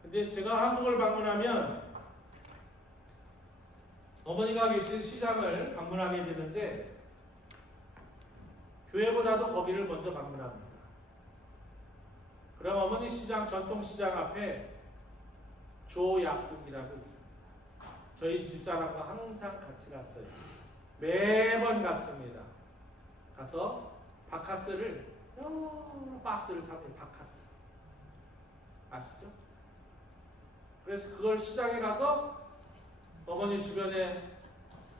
근데 제가 한국을 방문하면 어머니가 계신 시장을 방문하게 되는데 교회보다도 거기를 먼저 방문합니다. 그럼 어머니 시장, 전통시장 앞에 조약국이라고 있습니다. 저희 집사람과 항상 같이 갔어요. 매번 갔습니다. 가서 바카스를 여러 박스를 사면 바카스 아시죠? 그래서 그걸 시장에 가서 어머니 주변에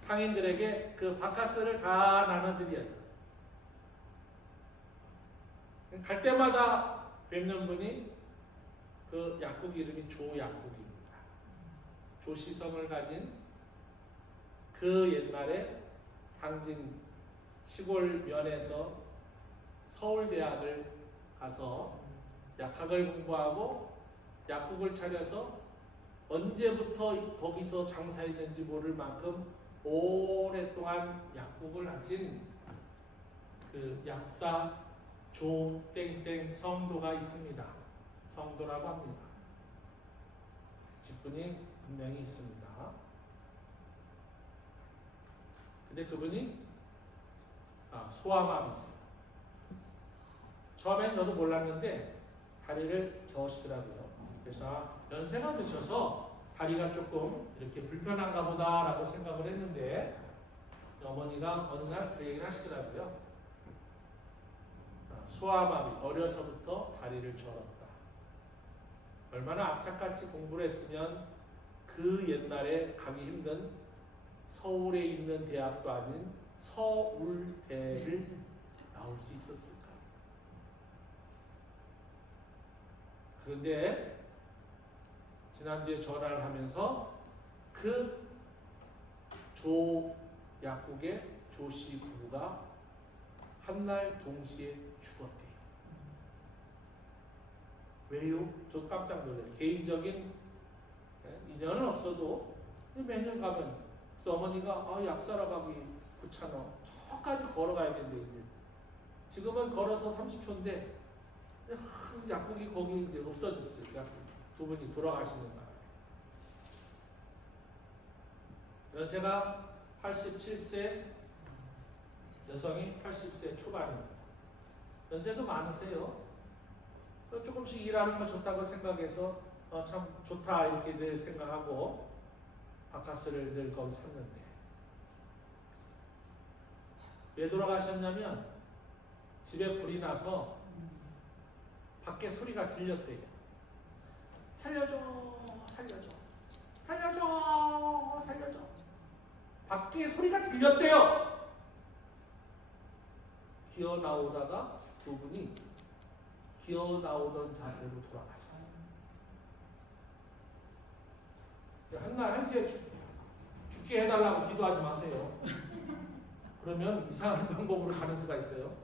상인들에게 그 바카스를 다 나눠드려요. 갈 때마다 뵙는 분이 그 약국 이름이 조약국입니다. 조시성을 가진 그 옛날에 당진 시골 면에서 서울대학을 가서 약학을 공부하고 약국을 차려서 언제부터 거기서 장사했는지 모를 만큼 오랫동안 약국을 하신 그 약사 조땡땡 성도가 있습니다. 성도라고 합니다. 직분이 분명히 있습니다. 근데 그분이 소아마비세요. 처음엔 저도 몰랐는데 다리를 저으시더라고요. 그래서 연세가 드셔서 다리가 조금 이렇게 불편한가 보다라고 생각을 했는데 어머니가 어느 날 그 얘기를 하시더라고요. 소아마비, 어려서부터 다리를 저었다. 얼마나 악착같이 공부를 했으면 그 옛날에 가기 힘든 서울에 있는 대학도 아닌 서울대를 나올 수 있었을까? 그런데 지난주에 전화를 하면서 그 조약국의 조씨 부부가 한날 동시에 죽었대요. 왜요? 저 깜짝 놀라요. 개인적인 인연은 없어도 매년 가면 또 어머니가 약 사러 가기 귀찮아. 저까지 걸어가야 되는데 이제 지금은 걸어서 30초인데 약국이 거기 이제 없어졌어요. 약국. 두 분이 돌아가시는 바람에 연세가 87세, 여성이 80세 초반입니다. 연세도 많으세요. 조금씩 일하는 거 좋다고 생각해서 참 좋다 이렇게 늘 생각하고 바카스를 늘 거기 샀는데 왜 돌아가셨냐면 집에 불이 나서 밖에 소리가 들렸대요. 살려줘, 살려줘, 살려줘, 살려줘. 밖에 소리가 들렸대요. 기어 나오다가 두 분이 기어 나오던 자세로 돌아가셨어요. 한날 한시에 죽게 해달라고 기도하지 마세요. 그러면 이상한 방법으로 가는 수가 있어요.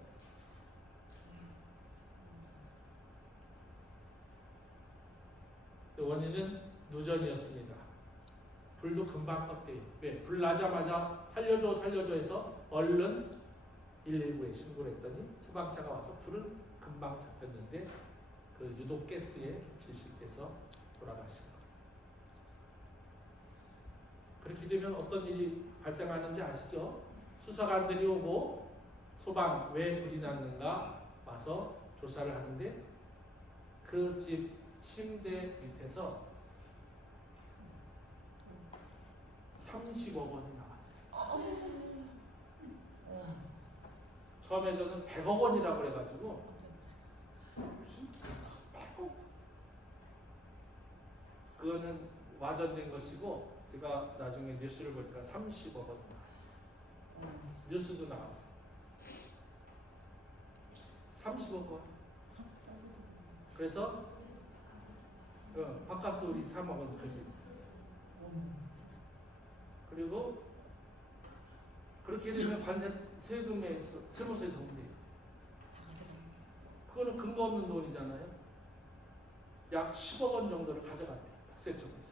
원인은 누전이었습니다. 불도 금방 껐대요. 왜? 불 나자마자 살려줘 살려줘 해서 얼른 119에 신고를 했더니 소방차가 와서 불은 금방 잡혔는데 그 유독 가스에 질식돼서 돌아가신 거예요. 그렇게 되면 어떤 일이 발생하는지 아시죠? 수사관들이 오고 소방 왜 불이 났는가 와서 조사를 하는데 그 집 침대 밑에서 30억 원이 나왔어요. 처음에 저는 100억 원이라고 그래가지고 무슨 100억? 그거는 와전된 것이고 제가 나중에 뉴스를 보니까 30억 원 나왔어요. 뉴스도 나왔어요. 30억 원. 그래서 바카스 우리 3억 원 그지. 그리고 그렇게 되면 관세 세금에서 세무서에서 문제예요. 그거는 근거 없는 돈이잖아요. 약 10억 원 정도를 가져갔대요. 국세청에서.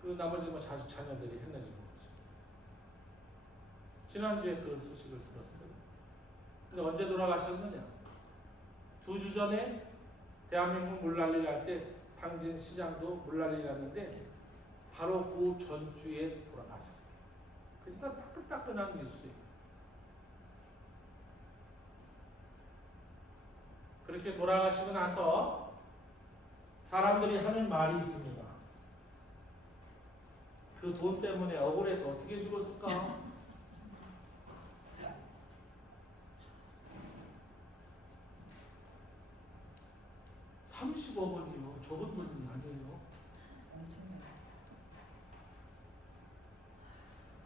그 나머지 뭐 자녀들이 해내주는 거죠. 지난주에 그 소식을 들었어요. 근데 언제 돌아가셨느냐? 2주 전에 대한민국 물난리 날 때 당진 시장도 물난리 났는데 바로 그 전주에 돌아가셨어요. 그러니까 따끈따끈한 뉴스예요. 그렇게 돌아가시고 나서 사람들이 하는 말이 있습니다. 그 돈 때문에 억울해서 어떻게 죽었을까? $30억 원이요. 적은 돈이 아니에요.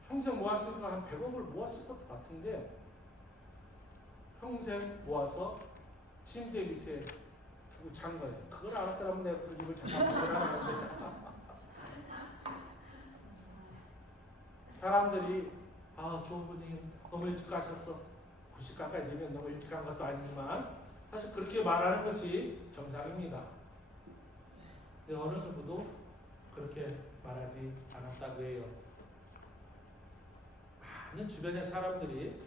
평생 모았을까? 한 100억을 모았을 것 같은데 평생 모아서 침대 밑에 두고 잔 거예요. 그걸 알았더라면 내가 그 집을 잠깐 보내라는데 사람들이 조부님 너무 일찍 가셨어. 90 가까이 되면 너무 일찍 간 것도 아니지만 사실 그렇게 말하는 것이 정상입니다. 근데 어느 누구도 그렇게 말하지 않았다고 해요. 많은 주변의 사람들이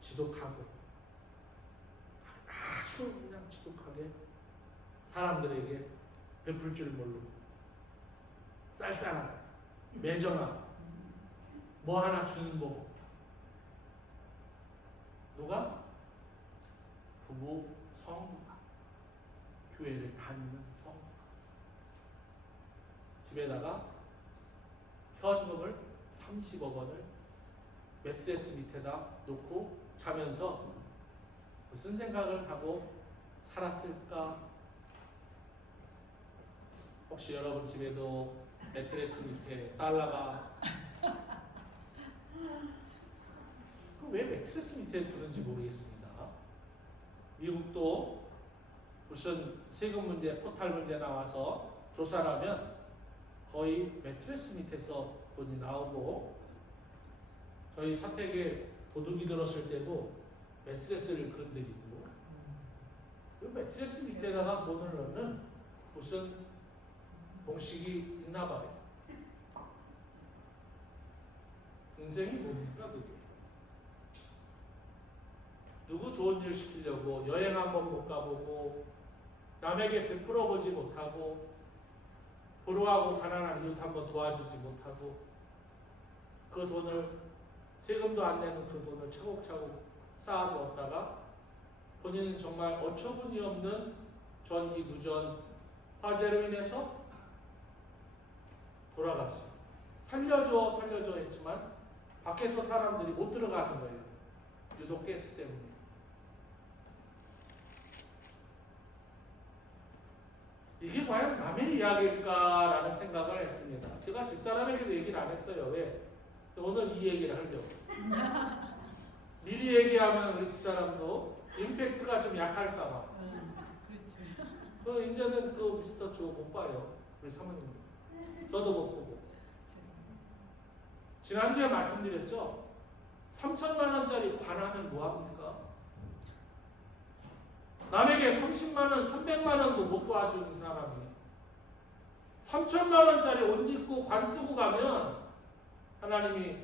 지독하고 아주 그냥 지독하게 사람들에게 베풀 줄 모르고 쌀쌀한 매정한 뭐 하나 주는 거 누가? 부부 성부가 교회를 다니는 성부가 집에다가 현금을 30억 원을 매트레스 밑에다 놓고 자면서 무슨 생각을 하고 살았을까? 혹시 여러분 집에도 매트레스 밑에 달러가 왜 매트레스 밑에 두는지 모르겠습니다. 미국도 무슨 세금 문제, 포탈 문제 나와서 조사를 하면 거의 매트레스 밑에서 돈이 나오고 저희 사택에 도둑이 들었을 때도 매트레스를 건드리고 그 매트레스 밑에다가 돈을 넣는 무슨 공식이 있나 봐요. 인생이 뭡니까 그게? 누구 좋은 일 시키려고 여행 한번 못 가보고 남에게 베풀어 보지 못하고 불우하고 가난한 이웃 한번 도와주지 못하고 그 돈을 세금도 안 내는 그 돈을 차곡차곡 쌓아두었다가 본인은 정말 어처구니 없는 전기 누전 화재로 인해서 돌아갔어. 살려줘 했지만 밖에서 사람들이 못 들어가는 거예요. 유독 가스 때문에. 이게 과연 남의 이야기일까라는 생각을 했습니다. 제가 집사람에게도 얘기를 안 했어요. 왜? 오늘 이 얘기를 하려고. 미리 얘기하면 우리 집사람도 임팩트가 좀 약할까봐. 이제는 그 미스터 조 못 봐요. 우리 사모님. 저도 못 보고. 지난주에 말씀드렸죠? 3천만 원짜리 관하면 뭐합니까? 남에게 30만 원, 300만 원도 못 도와주는 사람이 3천만 원짜리 옷 입고 관 쓰고 가면 하나님이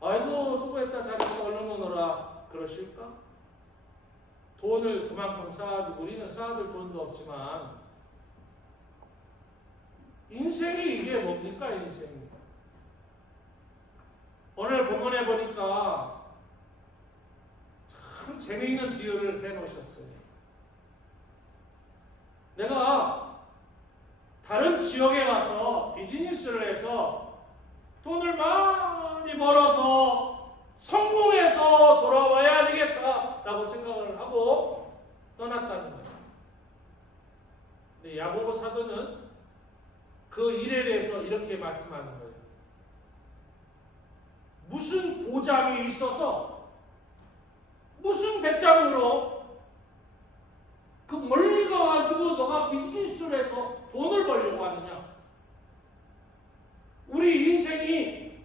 아이고 수고했다 자기가 얼른 오너라 그러실까? 돈을 그만큼 쌓아두고 우리는 쌓아둘 돈도 없지만 인생이 이게 뭡니까 인생이? 오늘 본문에 보니까 참 재미있는 비유를 해놓으셨어요. 내가 다른 지역에 가서 비즈니스를 해서 돈을 많이 벌어서 성공해서 돌아와야 되겠다라고 생각을 하고 떠났다는 거예요. 근데 야고보 사도는 그 일에 대해서 이렇게 말씀하는 거예요. 무슨 보장이 있어서 무슨 배짱으로 그 멀리 가가지고 너가 비즈니스를 해서 돈을 벌려고 하느냐? 우리 인생이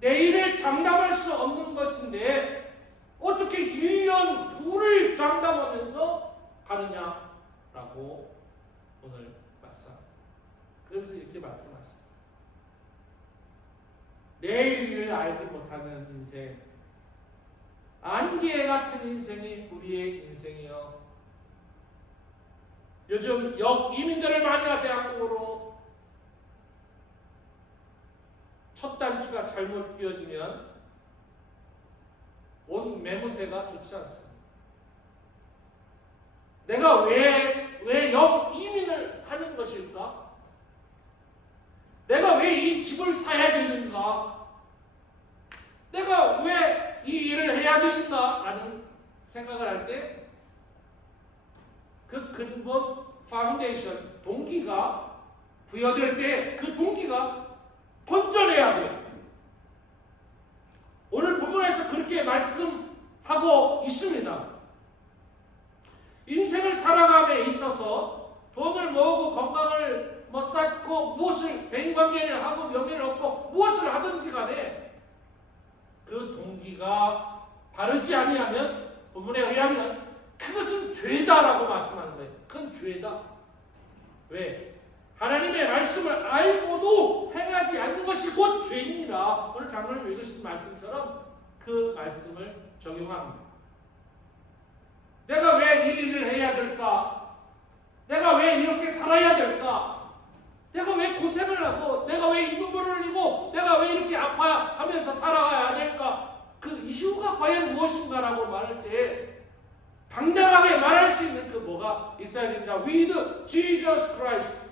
내일을 장담할 수 없는 것인데 어떻게 1년 후를 장담하면서 가느냐라고 오늘 말씀합니다. 그러면서 이렇게 말씀하셨어요. 내일 일을 알지 못하는 인생, 안개 같은 인생이 우리의 인생이요. 요즘 이민들을 많이 하세요. 한국으로. 첫 단추가 잘못 끼워지면 온 매무새가 좋지 않습니다. 내가 왜 이민을 하는 것일까? 내가 왜 이 집을 사야 되는가? 내가 왜 이 일을 해야 되는가? 라는 생각을 할 때 그 근본 파운데이션, 동기가 부여될 때 그 동기가 건전해야 돼요. 오늘 본문에서 그렇게 말씀하고 있습니다. 인생을 살아감에 있어서 돈을 모으고 건강을 쌓고 무엇을 대인관계를 하고 명예를 얻고 무엇을 하든지 간에 그 동기가 바르지 아니하면 본문에 의하면 그것은 죄다라고 말씀하는 거예요. 그건 죄다. 왜? 하나님의 말씀을 알고도 행하지 않는 것이 곧 죄니라. 오늘 장로님 읽으신 말씀처럼 그 말씀을 적용합니다. 내가 왜 이 일을 해야 될까? 내가 왜 이렇게 살아야 될까? 내가 왜 고생을 하고 내가 왜 이 눈물을 흘리고 내가 왜 이렇게 아파하면서 살아가야 될까? 그 이유가 과연 무엇인가라고 말할 때 당당하게 말할 수 있는 그 뭐가 있어야 됩니다. With Jesus Christ.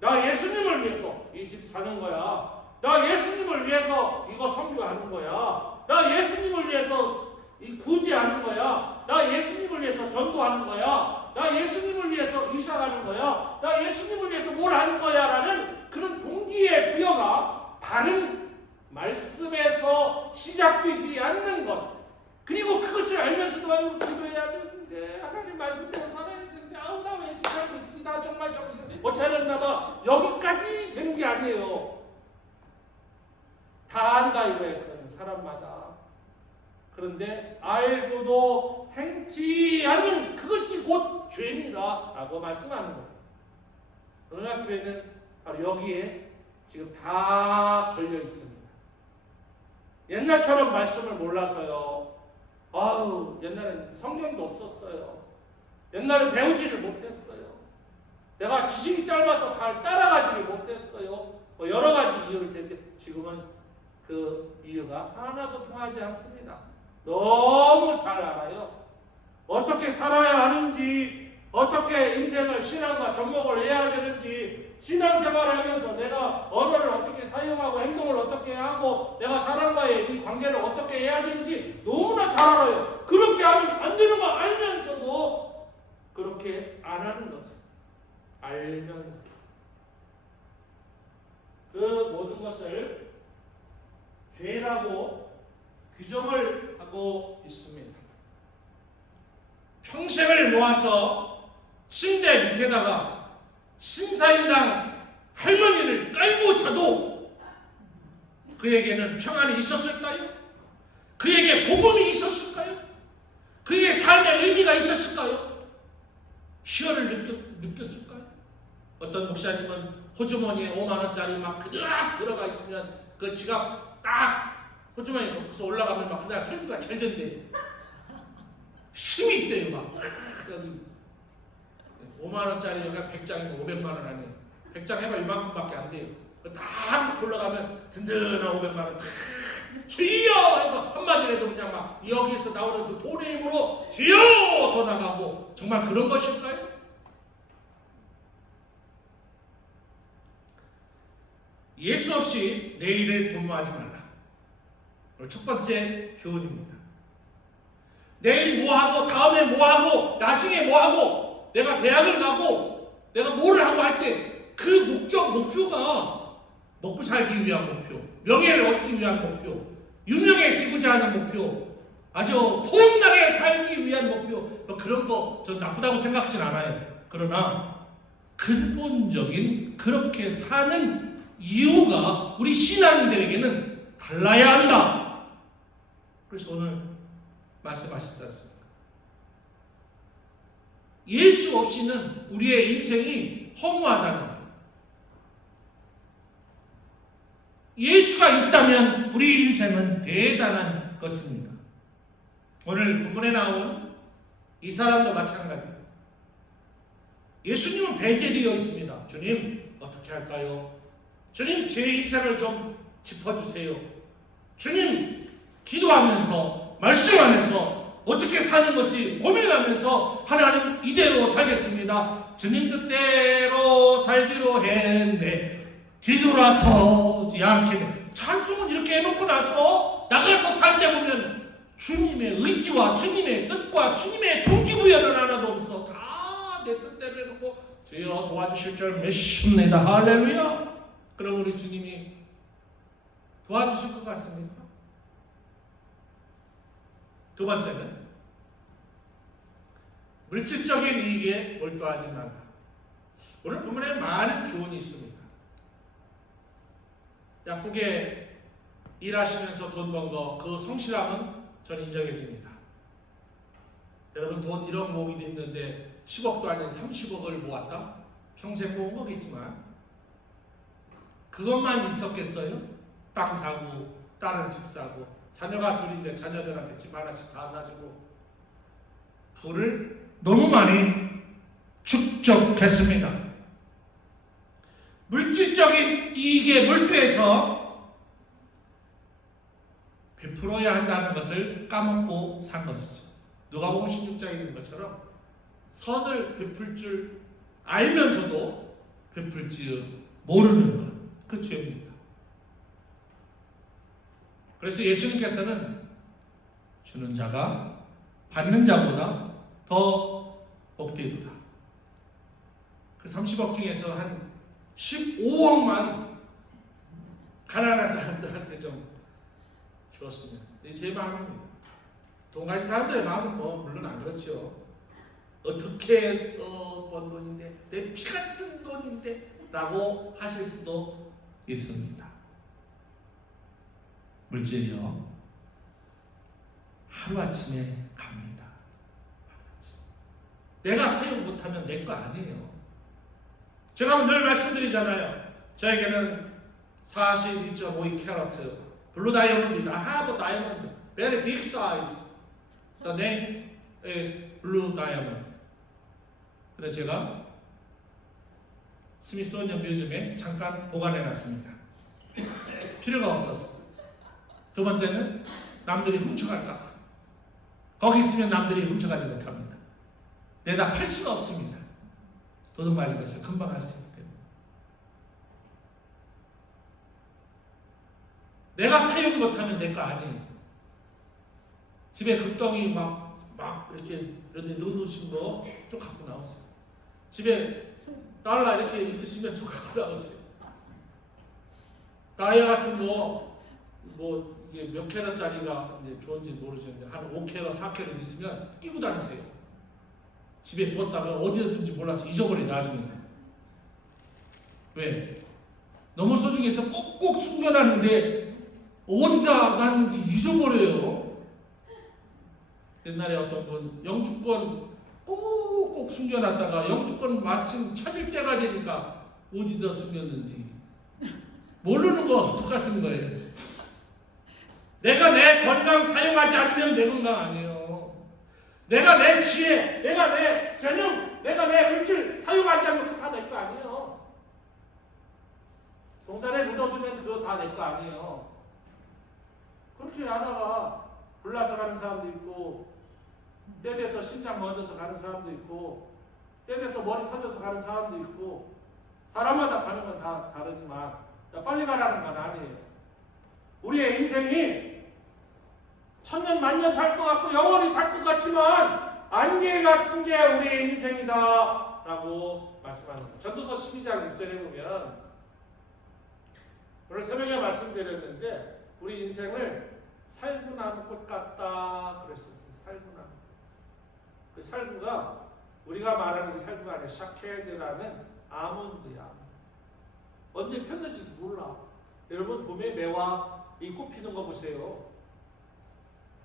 나 예수님을 위해서 이 집 사는 거야. 나 예수님을 위해서 이거 선교하는 거야. 나 예수님을 위해서 이 구제하는 거야. 나 예수님을 위해서 전도하는 거야. 나 예수님을 위해서 이사가는 거야. 나 예수님을 위해서 뭘 하는 거야. 라는 그런 동기의 부여가 바른 말씀에서 시작되지 않는 것. 그리고 그것을 알면서도 아니고 기도해야 되는데 하나님 말씀대로 살아야 되는데 아우 나 왜 이렇게 살고 있지? 나 정말 정신 못 차렸나 봐. 여기까지 되는 게 아니에요. 다 안다 이거예요. 사람마다. 그런데 알고도 행치 않는 그것이 곧 죄니다 라고 말씀하는 거예요. 은학교에는 바로 여기에 지금 다 걸려 있습니다. 옛날처럼 말씀을 몰라서요. 아우 옛날엔 성경도 없었어요. 옛날엔 배우지를 못했어요. 내가 지식이 짧아서 잘 따라가지를 못했어요. 여러 가지 이유일 텐데 지금은 그 이유가 하나도 통하지 않습니다. 너무 잘 알아요. 어떻게 살아야 하는지, 어떻게 인생을 신앙과 접목을 해야 되는지, 신앙생활을 하면서 내가 언어를 어떻게 사용하고 행동을 어떻게 하고 내가 사람과의 이 관계를 어떻게 해야 되는지 너무나 잘 알아요. 그렇게 하면 안 되는 거 알면서도 그렇게 안 하는 거죠. 알면서 그 모든 것을 죄라고 규정을 하고 있습니다. 평생을 모아서 침대 밑에다가 신사임당 할머니를 깔고 자도 그에게는 평안이 있었을까요? 그에게 복음이 있었을까요? 그에게 삶의 의미가 있었을까요? 희열을 느꼈을까요? 어떤 목사님은 호주머니에 5만원짜리 막 그닥 들어가 있으면 그 지갑 딱 호주머니에 넣고서 올라가면 막 그날 설교가 잘 된대요. 힘이 있대요. 막 여기 5만원짜리가 100장이면 500만원 아니에요. 100장 해봐 이만큼밖에 안 돼요. 다 한국 올라가면 든든한 500만원 주여 해서 한마디라도 그냥 막 여기에서 나오는 그 돈의 힘으로 주여 더 나가고, 정말 그런 것일까요? 예수 없이 내일을 도모하지 말라. 오늘 첫 번째 교훈입니다. 내일 뭐하고 다음에 뭐하고 나중에 뭐하고 내가 대학을 가고 내가 뭐를 하고 할 때 그 목표가 먹고 살기 위한 목표, 명예를 얻기 위한 목표, 유명해지고자 하는 목표, 아주 폼나게 살기 위한 목표, 뭐 그런 거 전 나쁘다고 생각진 않아요. 그러나 근본적인 그렇게 사는 이유가 우리 신앙인들에게는 달라야 한다. 그래서 오늘 말씀하셨지 않습니까? 예수 없이는 우리의 인생이 허무하다는 거예요. 예수가 있다면 우리 인생은 대단한 것입니다. 오늘 본문에 나온 이 사람도 마찬가지예요. 예수님은 배제되어 있습니다. 주님 어떻게 할까요? 주님 제 인생을 좀 짚어주세요. 주님 기도하면서 말씀하면서 어떻게 사는 것이 고민하면서 하나님 이대로 살겠습니다. 주님 뜻대로 살기로 했는데 뒤돌아서지 않게. 찬송은 이렇게 해놓고 나서 나가서 살 때 보면 주님의 의지와 주님의 뜻과 주님의 동기부여는 하나도 없어. 다 내 뜻대로 해놓고 주여 도와주실 줄 믿습니다. 할렐루야. 그럼 우리 주님이 도와주실 것 같습니까? 두 번째는 물질적인 이익에 몰두하지 말라. 오늘 본문에 많은 교훈이 있습니다. 약국에 일하시면서 돈 번 거, 그 성실함은 전 인정해 줍니다. 여러분 돈 1억 모으기도 있는데 10억도 아닌 30억을 모았다? 평생 모은 거겠지만 그것만 있었겠어요? 땅 사고 다른 집 사고 자녀가 둘인데 자녀들한테 집 하나씩 다 사주고 부를 너무 많이 축적했습니다. 물질적인 이익에 몰두해서 베풀어야 한다는 것을 까먹고 산 것이죠. 누가복음 16장에 있는 것처럼 선을 베풀 줄 알면서도 베풀지 모르는 것, 그 죄입니다. 그래서 예수님께서는 주는 자가 받는 자보다 더 복되도다. 그 30억 중에서 한 15억만 가난한 사람들한테 좀 주었으면. 이게 제 마음입니다. 돈 가진 사람들의 마음은 뭐 물론 안 그렇죠. 어떻게 해서 번 돈인데 내 피 같은 돈인데 라고 하실 수도 있습니다. 물질이요 하루아침에 갑니다. 내가 사용 못하면 내 거 아니에요. 제가 늘 말씀드리잖아요. 저에게는 42.52캐럿 블루 다이아몬드이다. I have a diamond, very big size. The name is blue diamond. 그래서 제가 스미소니언 뮤지엄에 잠깐 보관해놨습니다. 필요가 없어서. 두 번째는 남들이 훔쳐갈까. 거기 있으면 남들이 훔쳐가지 못합니다. 내다 팔 수가 없습니다. 도둑 맞은 것을 금방 알 수 있기 때문에. 내가 사용 못하면 내 거 아니에요. 집에 금덩이 막 이렇게 이런 데 넣어놓으신 거 좀 갖고 나오세요. 집에 달러 이렇게 있으시면 좀 갖고 나오세요. 다이아 같은 거 뭐 이게 몇 캐럿짜리가 이제 좋은지 모르시는데 한 5캐럿, 4캐럿 있으면 끼고 다니세요. 집에 두었다가 어디다 둔지 몰라서 잊어버려 나중에. 왜? 너무 소중해서 꼭꼭 숨겨놨는데 어디다 놨는지 잊어버려요. 옛날에 어떤 분 영주권 꼭꼭 숨겨놨다가 영주권 마침 찾을 때가 되니까 어디다 숨겼는지 모르는 거 똑같은 거예요. 내가 내 건강 사용하지 않으면 내 건강 아니에요. 내가 내 지혜, 내가 내 재능, 내가 내 물질 사용하지 않으면 그거 다 내 거 아니에요. 동산에 묻어두면 그거 다 내 거 아니에요. 그렇게 하다가 불나서 가는 사람도 있고, 때 돼서 심장 멎어서 가는 사람도 있고, 때 돼서 머리 터져서 가는 사람도 있고, 사람마다 가는 건 다 다르지만 빨리 가라는 건 아니에요. 우리의 인생이 천년 만년 살 것 같고 영원히 살 것 같지만 안개 같은 게 우리의 인생이다 라고 말씀합니다. 전도서 12장 6절에 보면 오늘 새벽에 말씀드렸는데 우리 인생을 살구나무꽃 같다 그랬었어요. 살구나무. 그 살구가 우리가 말하는 이 살구가 아니라 샤케드라는 아몬드야. 언제 폈는지 몰라. 여러분 봄에 매화 이 꽃 피는 거 보세요.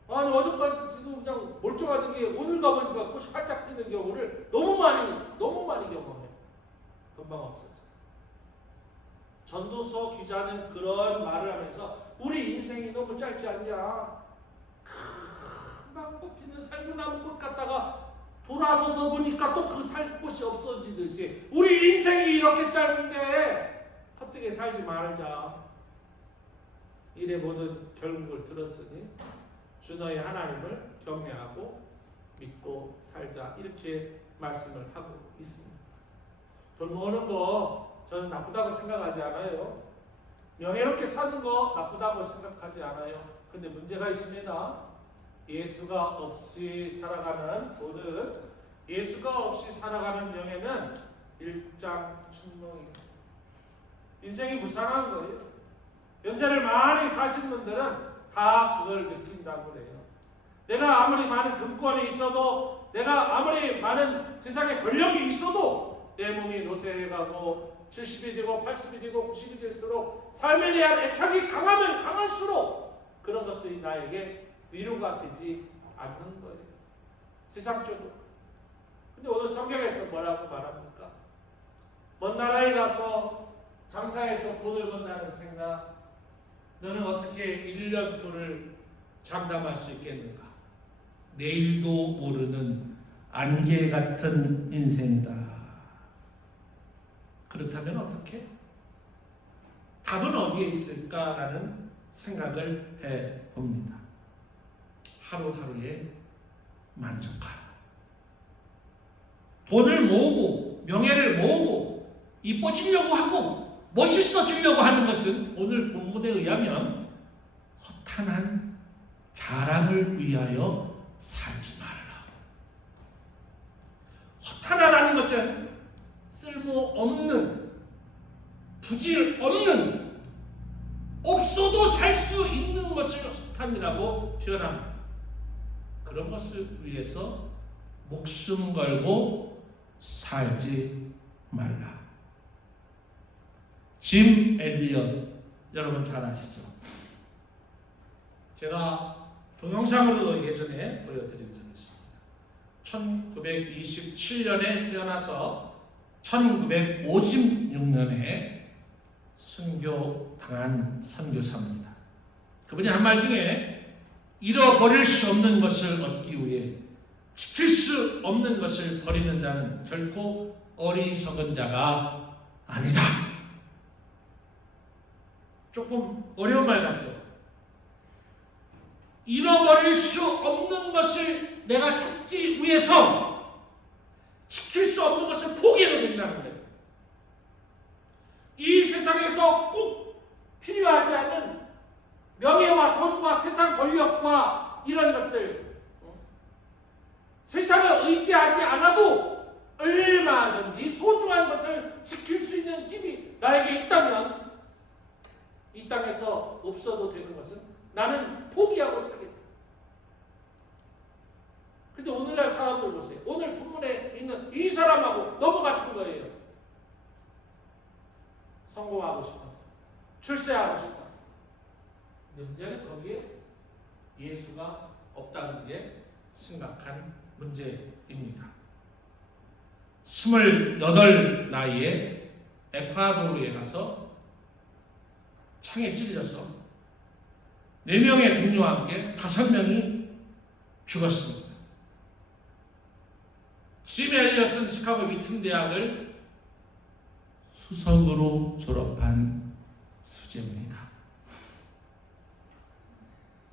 아니 어제까지도 그냥 멀쩡하던 게 오늘 가보니까 꽃이 활짝 피는 경우를 너무 많이 경험해. 금방 없어져. 전도서 기자는 그런 말을 하면서 우리 인생이 너무 짧지 않냐. 금방 꽃 피는 살구나무 꽃 같다가 돌아서서 보니까 또 그 살꽃이 없어지듯이 우리 인생이 이렇게 짧은데 헛되게 살지 말자. 일의 모든 결국을 들었으니 주 너희 하나님을 경외하고 믿고 살자 이렇게 말씀을 하고 있습니다. 돈 모으는 거 저는 나쁘다고 생각하지 않아요. 명예롭게 사는 거 나쁘다고 생각하지 않아요. 근데 문제가 있습니다. 예수가 없이 살아가는 돈은 예수가 없이 살아가는 명예는 일장춘몽이에요. 인생이 무상한 거예요. 연세를 많이 사신 분들은 다 그걸 느낀다고 그래요. 내가 아무리 많은 금권이 있어도 내가 아무리 많은 세상에 권력이 있어도 내 몸이 노쇠해가고 70이 되고 80이 되고 90이 될수록 삶에 대한 애착이 강하면 강할수록 그런 것들이 나에게 위로가 되지 않는 거예요. 세상적으로. 근데 오늘 성경에서 뭐라고 말합니까? 먼 나라에 가서 장사해서 돈을 번다는 생각 너는 어떻게 1년수를 장담할 수 있겠는가? 내일도 모르는 안개 같은 인생이다. 그렇다면 어떻게? 답은 어디에 있을까라는 생각을 해봅니다. 하루하루에 만족하라. 돈을 모으고 명예를 모으고 이뻐지려고 하고 멋있어지려고 하는 것은 오늘 본문에 의하면 허탄한 자랑을 위하여 살지 말라. 허탄하다는 것은 쓸모없는, 부질 없는, 없어도 살 수 있는 것을 허탄이라고 표현합니다. 그런 것을 위해서 목숨 걸고 살지 말라. 짐 엘리엇 여러분 잘 아시죠? 제가 동영상으로도 예전에 보여드린 적이 있습니다. 1927년에 태어나서 1956년에 순교당한 선교사입니다. 그분이 한 말 중에 잃어버릴 수 없는 것을 얻기 위해 지킬 수 없는 것을 버리는 자는 결코 어리석은 자가 아니다. 조금 어려운 말 같죠? 잃어버릴 수 없는 것을 내가 찾기 위해서 땅에서 없어도 되는 것은 나는 포기하고 살겠다. 근데 오늘날 사람들 보세요. 오늘 본문에 있는 이 사람하고 너무 같은 거예요. 성공하고 싶어서, 출세하고 싶어서. 근데 문제는 거기에 예수가 없다는 게 심각한 문제입니다. 28 나이에 에콰도르에 가서 창에 찔려서 4명의 동료와 함께 5명이 죽었습니다. 짐 엘리엇은 시카고 위튼 대학을 수석으로 졸업한 수재입니다.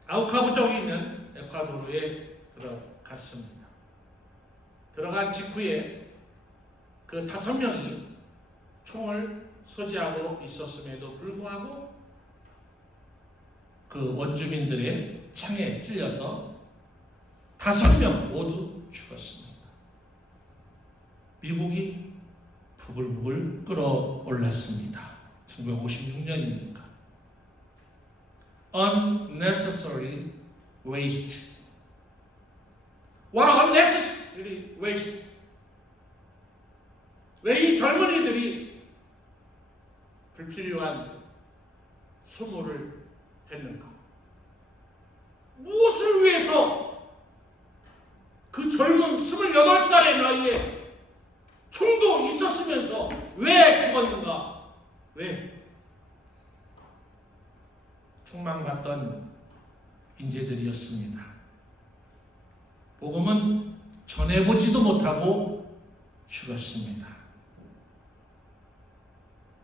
아우카부족이 있는 에콰도르에 들어갔습니다. 들어간 직후에 그 5명이 총을 소지하고 있었음에도 불구하고 그 원주민들의 창에 찔려서 5명 모두 죽었습니다. 미국이 부글부글 끌어올랐습니다. 1956년이니까. Unnecessary waste. What unnecessary waste. 왜 이 젊은이들이 불필요한 소모를 했는가? 무엇을 위해서 그 젊은 28살의 나이에 총도 있었으면서 왜 죽었는가? 왜? 총만 받던 인재들이었습니다. 복음은 전해보지도 못하고 죽었습니다.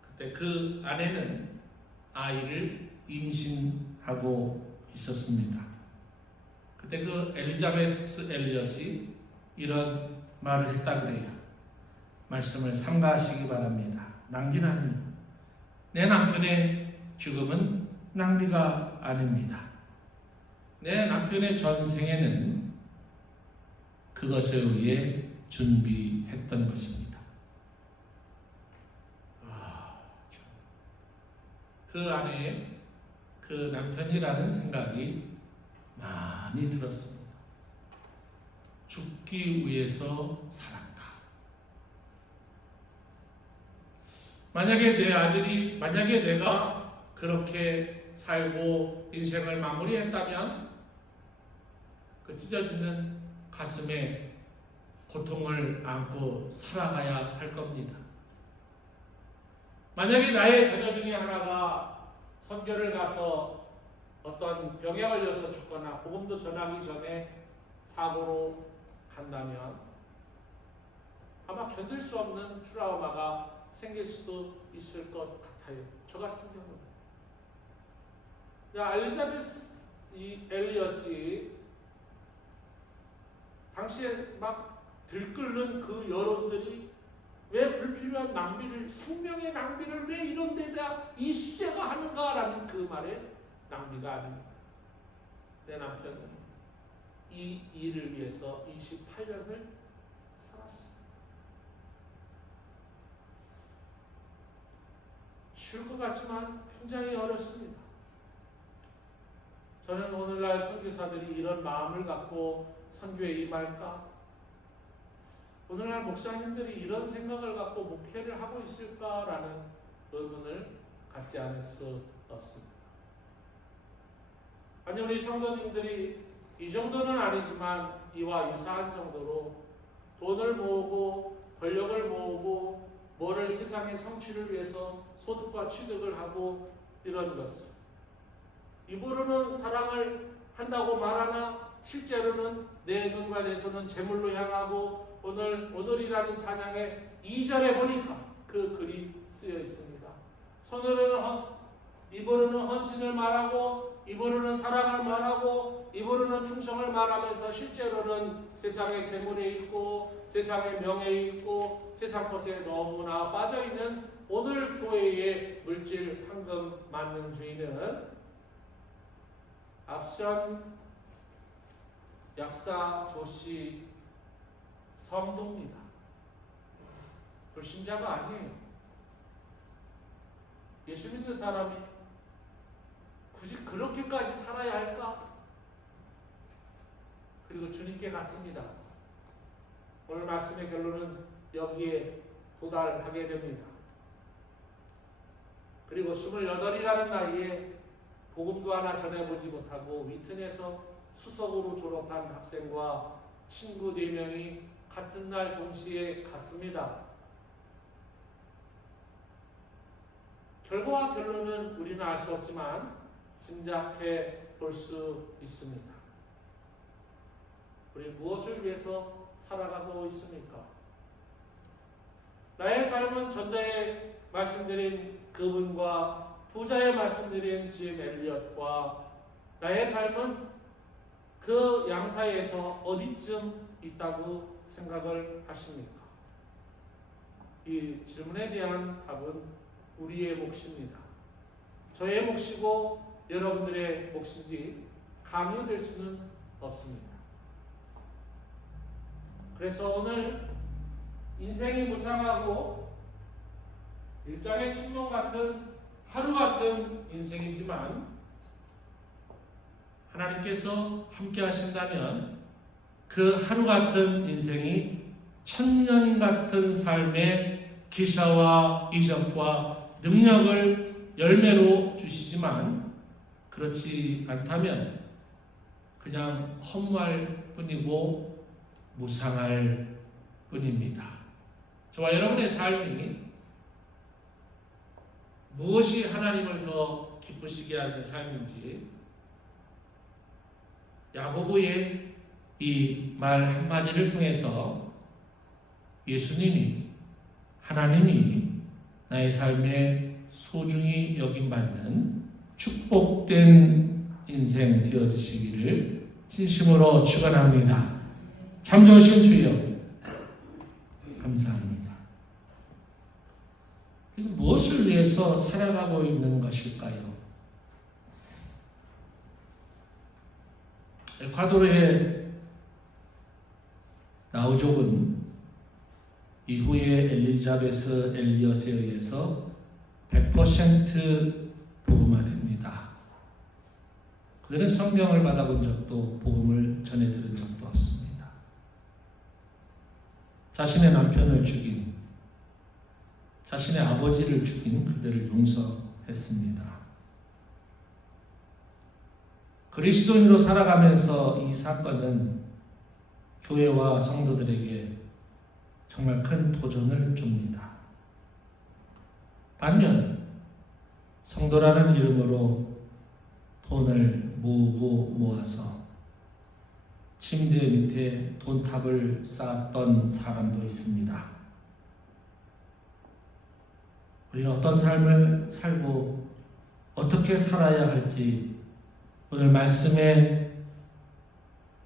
그때 그 아내는 아이를 임신하고 있었습니다. 그때 그 엘리자베스 엘리엇이 이런 말을 했다 그래요. 말씀을 삼가하시기 바랍니다. 낭비라니. 내 남편의 죽음은 낭비가 아닙니다. 내 남편의 전생에는 그것을 위해 준비했던 것입니다. 그 안에 그 남편이라는 생각이 많이 들었습니다. 죽기 위해서 살았다. 만약에 내가 그렇게 살고 인생을 마무리했다면 그 찢어지는 가슴에 고통을 안고 살아가야 할 겁니다. 만약에 나의 자녀 중에 하나가 선교를 가서 어떤 병에 걸려서 죽거나 복음도 전하기 전에 사고로 간다면 아마 견딜 수 없는 트라우마가 생길 수도 있을 것 같아요. 저 같은 경우는. 엘리자베스 엘리엇이 당시에 막 들끓는 그 여론들이 왜 불필요한 낭비를, 생명의 낭비를 왜 이런 데다 이 수재가 하는가라는 그 말에 낭비가 아닙니다. 내 남편은 이 일을 위해서 28년을 살았습니다. 쉬울 것 같지만 굉장히 어렵습니다. 저는 오늘날 선교사들이 이런 마음을 갖고 선교에 임할까? 오늘날 목사님들이 이런 생각을 갖고 목회를 하고 있을까라는 의문을 갖지 않을 수 없습니다. 아니, 우리 성도님들이 이 정도는 아니지만 이와 유사한 정도로 돈을 모으고 권력을 모으고 뭐를 세상의 성취를 위해서 소득과 취득을 하고 이런 것을 입으로는 사랑을 한다고 말하나 실제로는 내 눈과 내 손은 재물로 향하고 오늘이라는 찬양의 2절에 보니까 그 글이 쓰여 있습니다. 입으로는 헌신을 말하고 입으로는 사랑을 말하고 입으로는 충성을 말하면서 실제로는 세상의 재물에 있고 세상의 명예에 있고 세상 것에 너무나 빠져있는 오늘 교회의 물질 황금 만능주의는 앞선 약사 조씨 성도입니다. 불신자가 아니에요. 예수 믿는 사람이 굳이 그렇게까지 살아야 할까? 그리고 주님께 갔습니다. 오늘 말씀의 결론은 여기에 도달하게 됩니다. 그리고 28이라는 나이에 복음도 하나 전해보지 못하고 위튼에서 수석으로 졸업한 학생과 친구 4명이 같은 날 동시에 갔습니다. 결과와 결론은 우리는 알 수 없지만 짐작해 볼 수 있습니다. 우리 무엇을 위해서 살아가고 있습니까? 나의 삶은 전자에 말씀드린 그분과 부자에 말씀드린 짐 엘리엇과 나의 삶은 그 양 사이에서 어디쯤 있다고 생각을 하십니까? 이 질문에 대한 답은 우리의 몫입니다. 저의 몫이고 여러분들의 몫이지 강요될 수는 없습니다. 그래서 오늘 인생이 무상하고 일장의 충동 같은 하루 같은 인생이지만 하나님께서 함께 하신다면 그 하루 같은 인생이 천년 같은 삶의 기사와 이적과 능력을 열매로 주시지만 그렇지 않다면 그냥 허무할 뿐이고 무상할 뿐입니다. 저와 여러분의 삶이 무엇이 하나님을 더 기쁘시게 하는 삶인지 야고보의 이 말 한마디를 통해서 예수님이 하나님이 나의 삶에 소중히 여김받는 축복된 인생 되어지시기를 진심으로 축원합니다. 참 좋으신 주여 감사합니다. 무엇을 위해서 살아가고 있는 것일까요? 에콰도르의 나우족은 이후에 엘리자베스 엘리엇에 의해서 100% 복음화됩니다. 그들은 성경을 받아본 적도 복음을 전해 들은 적도 없습니다. 자신의 남편을 죽인, 자신의 아버지를 죽인 그들을 용서했습니다. 그리스도인으로 살아가면서 이 사건은 교회와 성도들에게 정말 큰 도전을 줍니다. 반면 성도라는 이름으로 돈을 모으고 모아서 침대 밑에 돈탑을 쌓았던 사람도 있습니다. 우리는 어떤 삶을 살고 어떻게 살아야 할지 오늘 말씀에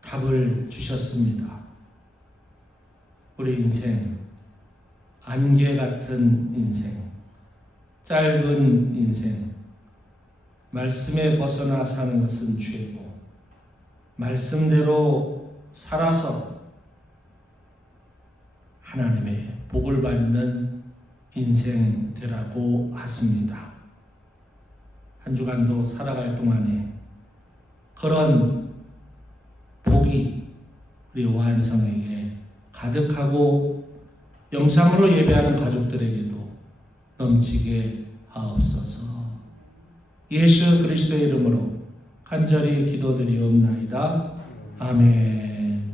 답을 주셨습니다. 우리 인생, 안개 같은 인생, 짧은 인생, 말씀에 벗어나 사는 것은 죄고, 말씀대로 살아서 하나님의 복을 받는 인생 되라고 하십니다. 한 주간도 살아갈 동안에 그런 복이 우리 오한성에게 가득하고 영상으로 예배하는 가족들에게도 넘치게 하옵소서. 예수 그리스도의 이름으로 간절히 기도드리옵나이다. 아멘.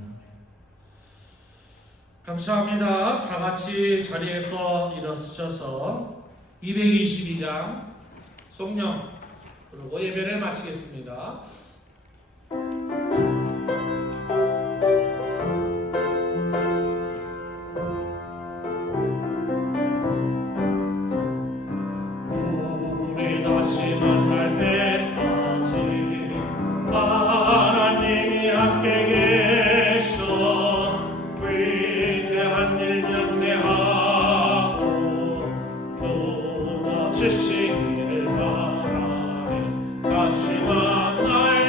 감사합니다. 다 같이 자리에서 일어서셔서 222장 송령 그리고 예배를 마치겠습니다. 만날 때까지 하나님이 함께 계셔 위대한 일 명쾌하고 부어주시기를 바라네 다시 만날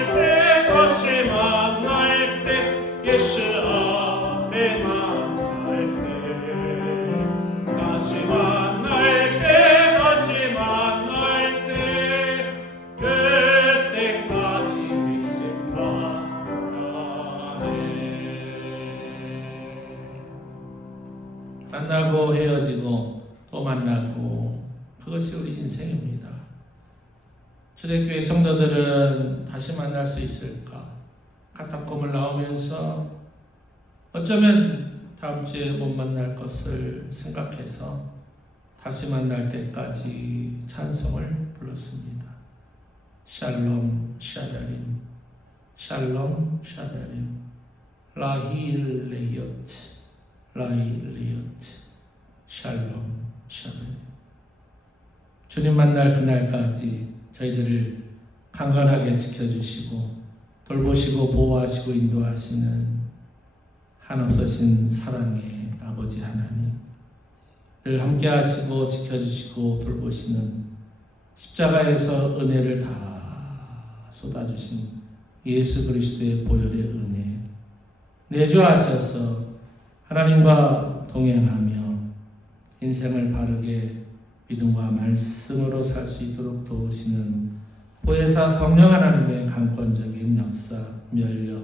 만나고 헤어지고 또 만나고, 그것이 우리 인생입니다. 초대교회 성도들은 다시 만날 수 있을까? 카타콤을 나오면서 어쩌면 다음 주에 못 만날 것을 생각해서 다시 만날 때까지 찬송을 불렀습니다. 샬롬 샤다림, 샬롬 샤다림, 라힐 레이오트, 라힐 레이오트, 샬롬 샤다림. 주님 만날 그날까지 저희들을 강건하게 지켜주시고 돌보시고 보호하시고 인도하시는 한없으신 사랑의 아버지 하나님, 늘 함께 하시고 지켜주시고 돌보시는 십자가에서 은혜를 다 쏟아주신 예수 그리스도의 보혈의 은혜, 내주하셔서 하나님과 동행하며 인생을 바르게 믿음과 말씀으로 살 수 있도록 도우시는 보혜사 성령 하나님의 강권적인 역사, 면려,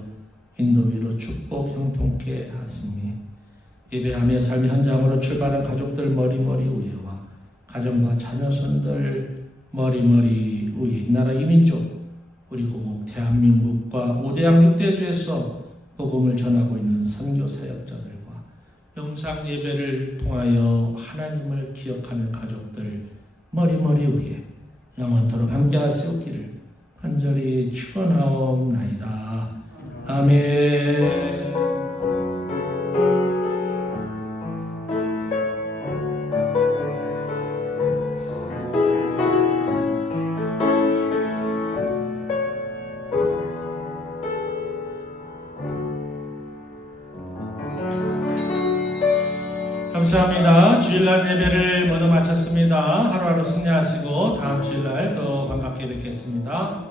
인도 위로 축복 형통케 하시니, 예배하며 삶의 현장으로 출발한 가족들 머리머리 위에와 가정과 자녀손들 머리머리 위에, 이 나라 이민족 우리 고국 대한민국과 우대양 6대주에서 복음을 전하고 있는 선교 사역자들과 영상 예배를 통하여 하나님을 기억하는 가족들 머리머리 위에 영원토록 함께 하시옵기를 간절히 축원하옵나이다. 아멘. 감사합니다. 주일날 예배를 모두 마쳤습니다. 하루하루 승리하시고 다음 주일날 또 반갑게 뵙겠습니다.